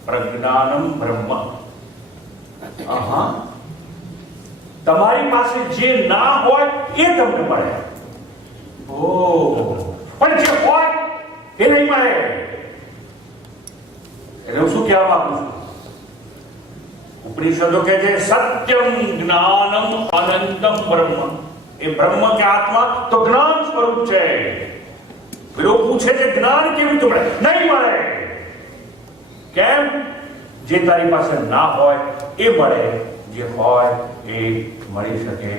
પ્રજ્ઞાનમ બ્રહ્મ. તમારી પાસે જે ના હોય એ તમને મળે. પણ જે હોય એ નહીં મળે. એટલે હું શું કહેવા માંગુ છું? ઉપનિષદો કહે છે સત્યમ જ્ઞાનમ અનંતમ બ્રહ્મ. એ બ્રહ્મ કે આત્મા તો જ્ઞાન સ્વરૂપ છે. પેલો પૂછે છે જ્ઞાન કેવી રીતે મળે? નહીં મળે. કેમ? જે તારી પાસે ના હોય એ મળે, જે હોય એ મળી શકે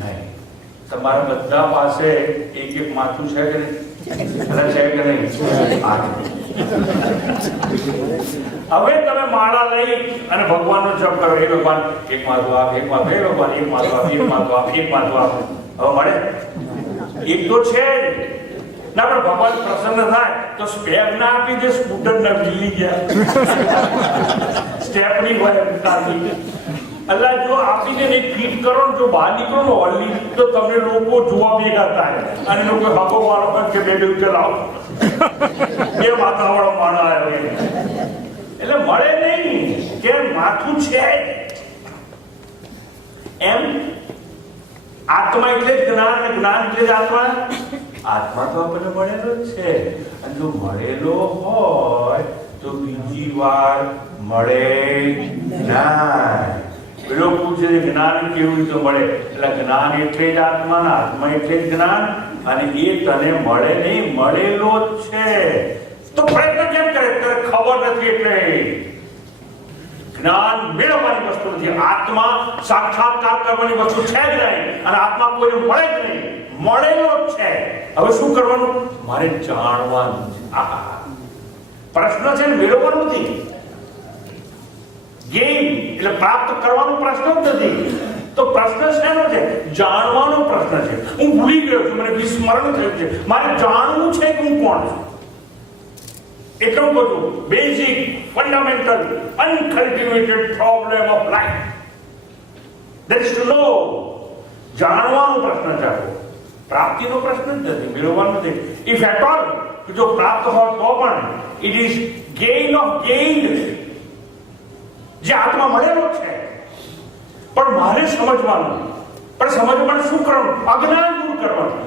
નહીં. તમારા બધા પાસે એક એક માથું છે કે નહીં? છે કે નહીં? હવે તમે માળા લઈ અને ભગવાનનો જપ કરો, હે ભગવાન એક માથું આપ, એક માથું, હે ભગવાન એક માથું આપ, એક માથું આપ, એક માથું આપ. હવે મળે? એક તો છે ના, પણ ભગવાન પ્રસન્ન થાય તો સ્પેર ના આપી દે, સ્કૂટર ના મિલી ગયા, સ્ટેપની હોય તાકી. અલ્લાહ જો આપીને એક ફીટ કરો ને, જો બહાર નીકળો ને હોલની, તો તમને લોકો જોવા ભેગા થાય અને લોકો હકો વાળો કે બે ચલાવો બે માથાવાળો માણસ આવ્યો. એટલે મળે નહીં કે માથું છે એમ. આત્મા એટલે જ જ્ઞાન, જ્ઞાન એટલે જ આત્મા. આત્મા તો આપણને મળેલો જ છે, અને જો મળેલો હોય તો બીજી વાર મળે ના. પેલો પૂછે જ્ઞાન કેવું રીતે મળે? એટલે જ્ઞાન એટલે જ આત્મા, આત્મા એટલે જ જ્ઞાન, અને એ તને મળે નહીં, મળેલો જ છે. તો પ્રયત્ન કેમ કરે? તને ખબર નથી એટલે. જ્ઞાન મેળવવાની વસ્તુ નથી, આત્મા સાક્ષાત્કાર કરવાની વસ્તુ છે જ નહીં, અને આત્મા કોઈને મળે જ નહીં, મળેલો જ છે. હવે શું કરવાનું? મારે જાણવાનું છે. પ્રશ્ન છે ને મેળવવાનું નથી. ગેઇન એટલે પ્રાપ્ત કરવાનો પ્રશ્ન જ નથી. તો પ્રશ્ન શેનો છે? જાણવાનો પ્રશ્ન છે. હું ભૂલી ગયો છું, મને વિસ્મરણ થયું છે, મારે જાણવું છે કે હું કોણ છું. એટલે હું કહું basic fundamental uncultivated problem of life that is to know. જાણવાનો પ્રશ્ન છે. પ્રાપ્તિનો પ્રશ્ન જ નથી, મેળવવાનો નથી. ઇફ એટ ઓલ જો પ્રાપ્ત હોય તો પણ it is gain of gain. જે આત્મા મળેલો છે, પણ મારે સમજવાનું. પણ સમજવા માટે શું કરવાનું? અજ્ઞાન દૂર કરવાનું.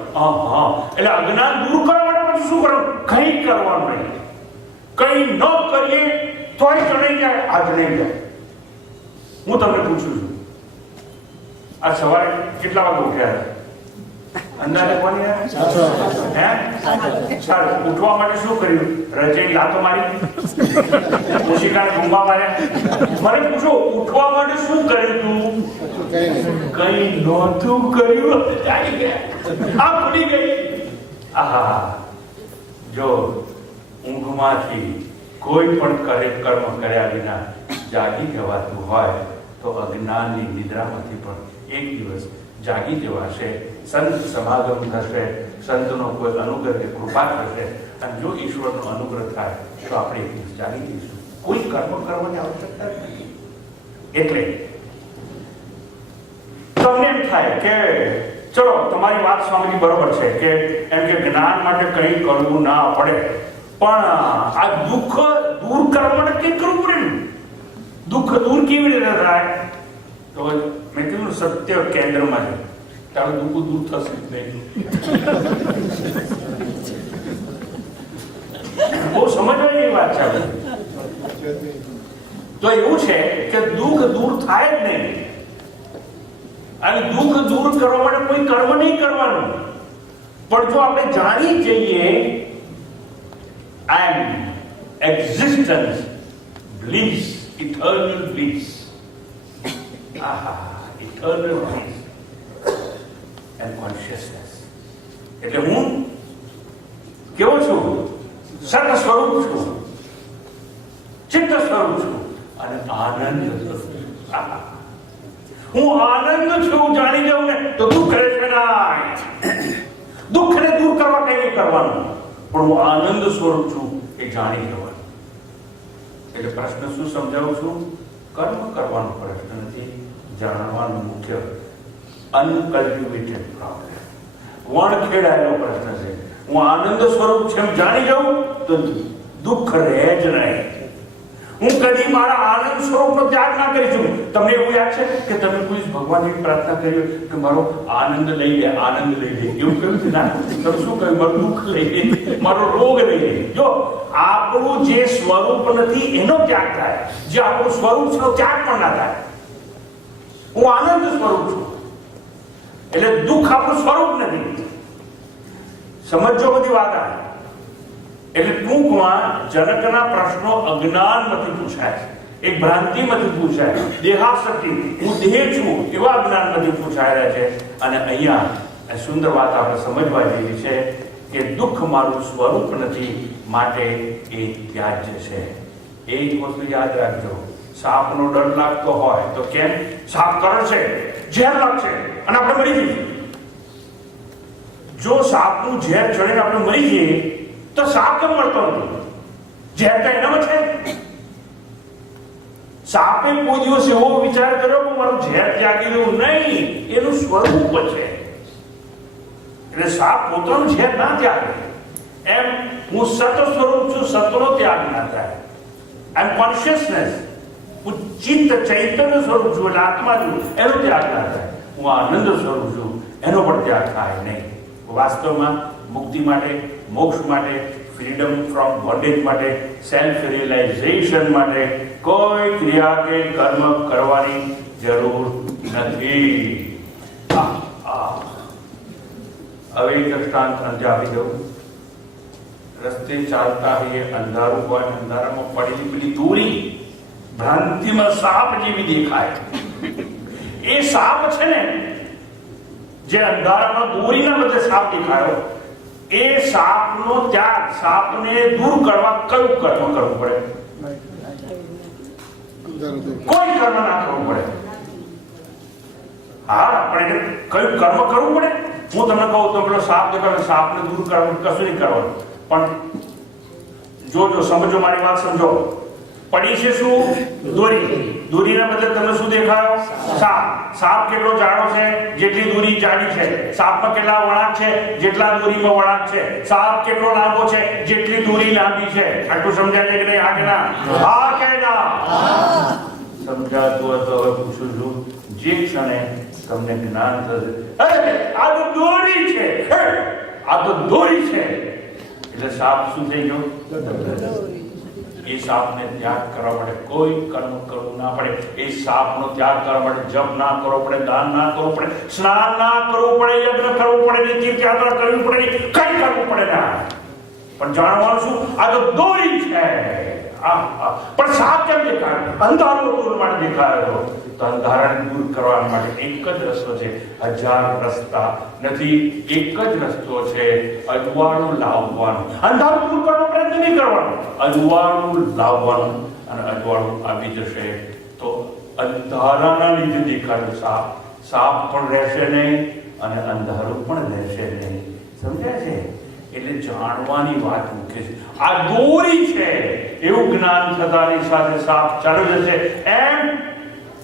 એટલે અજ્ઞાન દૂર કરવા માટે પછી શું કરવાનું? કંઈ કરવાનું નહીં. કંઈ ન કરીએ તોય ચડાઈ જાય, આ ચડાઈ જાય. હું તમને પૂછું છું, આ સવારે કેટલા વાગે ઉઠ્યા? અંદાજે કોની? હે? સારું. ઉઠવા માટે શું કર્યું? રજેની લાતો મારી, ઓશિકાને ઘૂંઘા માર્યા? મને પૂછો, ઉઠવા માટે શું કર્યું તું? કઈ નહોતું કર્યું. જાગી ગયા, આ ભૂલી ગઈ. આહા, જો ઊંઘમાંથી કોઈ પણ કર્મ કર્યા વિના જાગી જવાતું હોય તો અજ્ઞાનની નિદ્રામાંથી પણ એક દિવસ જાગી જવાશે. સંત સમાગમ થશે, સંતનો કોઈ અનુગ્રહ કે કૃપા થશે, અને જો ઈશ્વરનો અનુગ્રહ થાય તો આપણે એક દિવસ જાગી જઈશું. કોઈ કર્મ કરવાની આવશ્યકતા નથી. એટલે તમને એમ થાય કે ચલો તમારી વાત સ્વામીજી બરોબર છે કે એમ કે જ્ઞાન માટે કંઈ કરવું ના પડે, પણ આ દુઃખ દૂર કરવા માટે કંઈ કરવું પડે ને. દુઃખ દૂર કેવી રીતે થાય? તો મેં કીધું સત્ય કેન્દ્રમાં છે, તારું દુઃખ દૂર થશે જ નહીં. બહુ સમજવાની વાત છે. તો એવું છે કે દુઃખ દૂર થાય જ નહીં, અને દુઃખ દૂર કરવા માટે કોઈ કર્મ નહીં કરવાનું, પણ જો આપણે જાણી જઈએ આઈ એમ existence, bliss, eternal bliss, eternal bliss and consciousness, એટલે હું કેવો છું? સત સ્વરૂપ છું, ચિત્ત સ્વરૂપ છું અને આનંદ છું. હું આનંદ છું જાણી જાઉં ને તો દુઃખ રહેશે નહીં. દુઃખને દૂર કરવા કઈ નહીં કરવાનું, પણ હું આનંદ સ્વરૂપ છું એ જાણી જવાનું. એટલે પ્રશ્ન શું સમજાવું છું? કર્મ કરવાનો પ્રશ્ન નથી, જાણવાનું મુખ્ય અનકલ્ટિવેટેડ પ્રોબ્લેમ, વણખેડાયેલો પ્રશ્ન છે. હું આનંદ સ્વરૂપ છે એમ જાણી જાઉં તો દુઃખ રહે જ નહીં. હું કદી મારા આનંદ સ્વરૂપનો ત્યાગ ના કરી છું. તમને એવું યાદ છે કે તમે કોઈ ભગવાનની પ્રાર્થના કરી કે મારો આનંદ લઈ લે, આનંદ લઈ લે, એવું કહ્યું છે ના? તમે શું કહ્યું? મારું દુઃખ લઈ લે, મારો રોગ લઈ લે. જો આપણું જે સ્વરૂપ નથી એનો ત્યાગ થાય, જે આપણું સ્વરૂપ છે એનો ત્યાગ પણ ના થાય. હું આનંદ સ્વરૂપ છું એટલે દુઃખ આપણું સ્વરૂપ નથી. સમજો બધી વાત આ. એટલે ટૂંકમાં જનકના પ્રશ્નો અજ્ઞાનમાંથી પૂછાય છે, એક ભ્રાંતિમાંથી પૂછાય, દેહાસક્તિ, હું દેહ છું એવા જ્ઞાનમાંથી પૂછાયેલા છે. અને અહીંયા સુંદર વાત આપણે સમજવા જેવી છે કે દુઃખ મારું સ્વરૂપ નથી, માટે એ ત્યાજ્ય છે. એક વસ્તુ યાદ રાખજો, સાપનો ડર લાગતો હોય તો કેમ? સાપ કરડશે, ઝેર લાગશે અને આપણે મરી જઈએ. જો સાપનું ઝેર ચડીને આપણે મરી જઈએ તો સાપ કેમ મળતો નથી? ઝેર તો એનામાં છે. સાપે કોઈ દિવસ એવો વિચાર કર્યો કે મારું ઝેર ત્યાગી દેવું નહીં, એનું સ્વરૂપ છે. એટલે સાપ પોતાનું ઝેર ના ત્યાગે. એમ હું સત સ્વરૂપ છું, સતનો ત્યાગ ના થાય. આઈ એમ કોન્શિયસનેસ, હું ચિત્ત ચૈતન્ય સ્વરૂપ છું એટલે આત્મા છું, એનો ત્યાગ ના થાય. હું આનંદ સ્વરૂપ છું, એનો પણ ત્યાગ થાય નહીં. વાસ્તવમાં મુક્તિ માટે, મોક્ષ માટે, ફ્રીડમ ફ્રોમ બોન્ડેજ માટે, સેલ્ફ રિયલાઇઝેશન માટે કોઈ ક્રિયા કે કર્મ કરવાની જરૂર નથી. હવે એક દ્રષ્ટાંત અંતે આપી દઉં. રસ્તે ચાલતા હોઈએ, અંધારું હોય, અંધારામાં પડેલી પેલી દોરી ભ્રાંતિમાં સાપ જેવી દેખાય. એ સાપ છે ને, જે અંધારામાં દોરીના બદલે સાપ દેખાયો, એ સાપનો ત્યાગ, સાપને દૂર કરવા કયું કર્મ કરવું પડે? કોઈ કર્મ ના કરવું પડે. હા, આપણે કયું કર્મ કરવું પડે? હું તમને કહું તો પેલો સાપ દેખાય, સાપને દૂર કરવાનું કશું નહીં કરવાનું. પણ જો સમજો, મારી વાત સમજો. પડી છે શું? દોરી. દોરીના બદલે તમને શું દેખાયો? સાપ. સાપ કેટલો જાડો છે? જેટલી દોરી જાડી છે. સાપમાં કેટલા વળાંક છે? જેટલા દોરીમાં વળાંક છે. સાપ કેટલો લાંબો છે? જેટલી દોરી લાંબી છે. આટલું સમજાય છે કે નહીં? હા કે ના? હા કે ના? સમજાતું હોય તો હવે પૂછું છું, જે ક્ષણે તમને જ્ઞાન થશે આ તો દોરી છે, આ તો દોરી છે, એટલે સાપ શું થઈ ગયો? એ સાપને ત્યાગ કરવા માટે કોઈ કર્મ કરવું ના પડે. એ સાપનો ત્યાગ કરવા માટે જપ ના કરવો પડે, દાન ના કરવું પડે, સ્નાન ના કરવું પડે, યજ્ઞ કરવું પડે, તીર્થયાત્રા કરવી પડે, કઈ કરવું પડે ના. પણ જાણવાનું શું? આ તો દોરી છે. પણ સાપ કેમ દેખાય? અંધારો દૂર માટે દેખાયો. તો અંધારાને દૂર કરવા માટે એક જ રસ્તો છે, 1000 રસ્તા નથી, એક જ રસ્તો છે, અજવાળું લાવવાનું. અંધારું દૂર કરવાનો પ્રયત્ન નહીં કરવાનો, અજવાળું લાવવાનું. અને અજવાળું આવી જશે તો અંધારાના લીધે દેખાડ્યું સાપ પણ રહેશે નહીં અને અંધારું પણ રહેશે નહીં. સમજાય છે? એટલે જાણવાની વાત મુખ્ય છે. આ દોરી છે એવું જ્ઞાન થતાની સાથે સાપ ચાલી જશે. એમ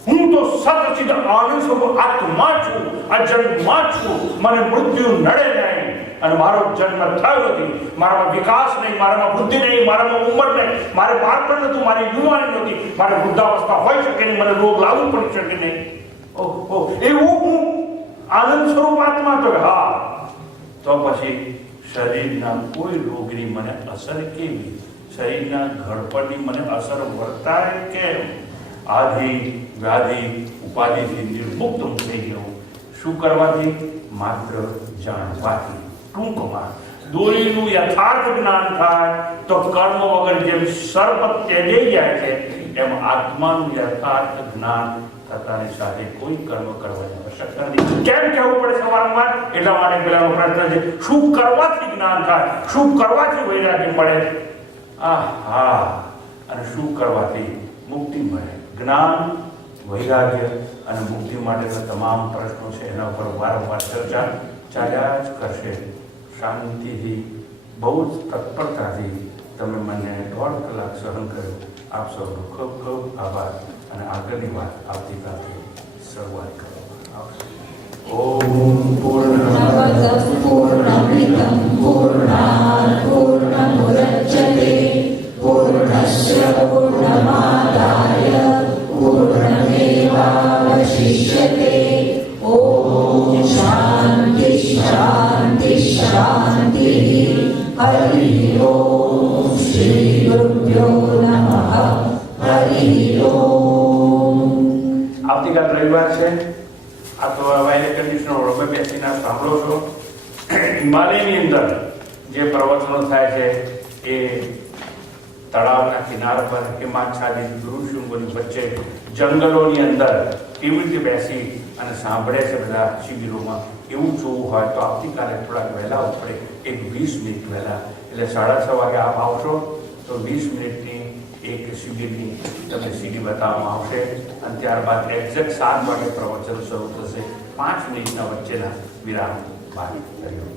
હું તો સચિદ આનંદ સ્વરૂપ આત્મા છું, અજન્મા છું, મને મૃત્યુ નડે નહીં. અને મારો જન્મ થયો નથી, મારામાં વિકાસ નહીં, મારામાં બુદ્ધિ નહીં, મારામાં ઉંમર નહીં, મારે બાળપણ નતું, મારી યુવાની નહોતી, મારે વૃદ્ધાવસ્થા હોઈ શકે નહીં, મને રોગ લાગુ પડી શકે નહીં. ઓહો, એવું હું આનંદ સ્વરૂપ આત્મા તો હા, તો પછી શરીરના કોઈ રોગની મને અસર કેવી? શરીરના ઘડપણની મને અસર વર્તાય કેમ? આધિ વ્યાધિ ઉપાધિથી નિર્મુક્ત હું થઈ ગયો. શું કરવાથી? માત્ર જાણવાથી. ટૂંકમાં દોરીનું યથાર્થ જ્ઞાન થાય તો કર્મ વગર જેમ સર્પ તેજાઈ જાય છે એમ આત્માનું યથાર્થ જ્ઞાન થતાની સાથે કોઈ કર્મ કરવાની આવશ્યકતા નથી. કેમ કહેવું પડે સવારમાં? એટલા માટે પેલાનો પ્રશ્ન છે, શું કરવાથી જ્ઞાન થાય? શું કરવાથી વૈરાગ્ય પડે? આહા! અને શું કરવાથી મુક્તિ મળે? જ્ઞાન, વૈરાગ્ય અને મુક્તિ માટેના તમામ પ્રશ્નો છે એના ઉપર વારંવાર ચર્ચા ચાલ્યા જ કરશે. શાંતિથી, બહુ જ તત્પરતાથી તમે મને 1.5 કલાક સહન કર્યો. આપ સૌનો ખૂબ ખૂબ આભાર. અને આગળની વાત આવતીકાલથી શરૂઆત કરવામાં આવશે. ઓમ પૂર્ણમદ પૂર્ણમિદં પૂર્ણાત પૂર્ણમુદચ્યતે પૂર્ણસ્ય પૂર્ણમાદાય પૂર્ણમેવાવશિષ્યતે. ઓમ શાંતિ શાંતિ શાંતિ. હરિ ઓમ શ્રી ગુરુભ્યો નમઃ. હરિ ઓમ. આવતીકાલ રવિવાર છે. આ તો વાયર કન્ડિશનર રોબે બેસીને સાંભળો છો. હિમાલયની અંદર જે પ્રવચનો થાય છે એ તળાવના કિનારા પર હિમાચ્છાદિત ઋષિઓની વચ્ચે જંગલોની અંદર કેવી રીતે બેસી અને સાંભળે છે બધા શિબિરોમાં, એવું જોવું હોય તો આવતીકાલે થોડાક વહેલા ઉપડે, એક 20 મિનિટ વહેલા, એટલે 6:30 વાગે આપ આવશો તો 20 મિનિટની એક શિબિરની તમને સીડી બતાવવામાં આવશે અને ત્યારબાદ એક્ઝેક્ટ 7 વાગે પ્રવચન શરૂ થશે. 5 મિનિટના વચ્ચેના વિરામ બાદ કર્યો.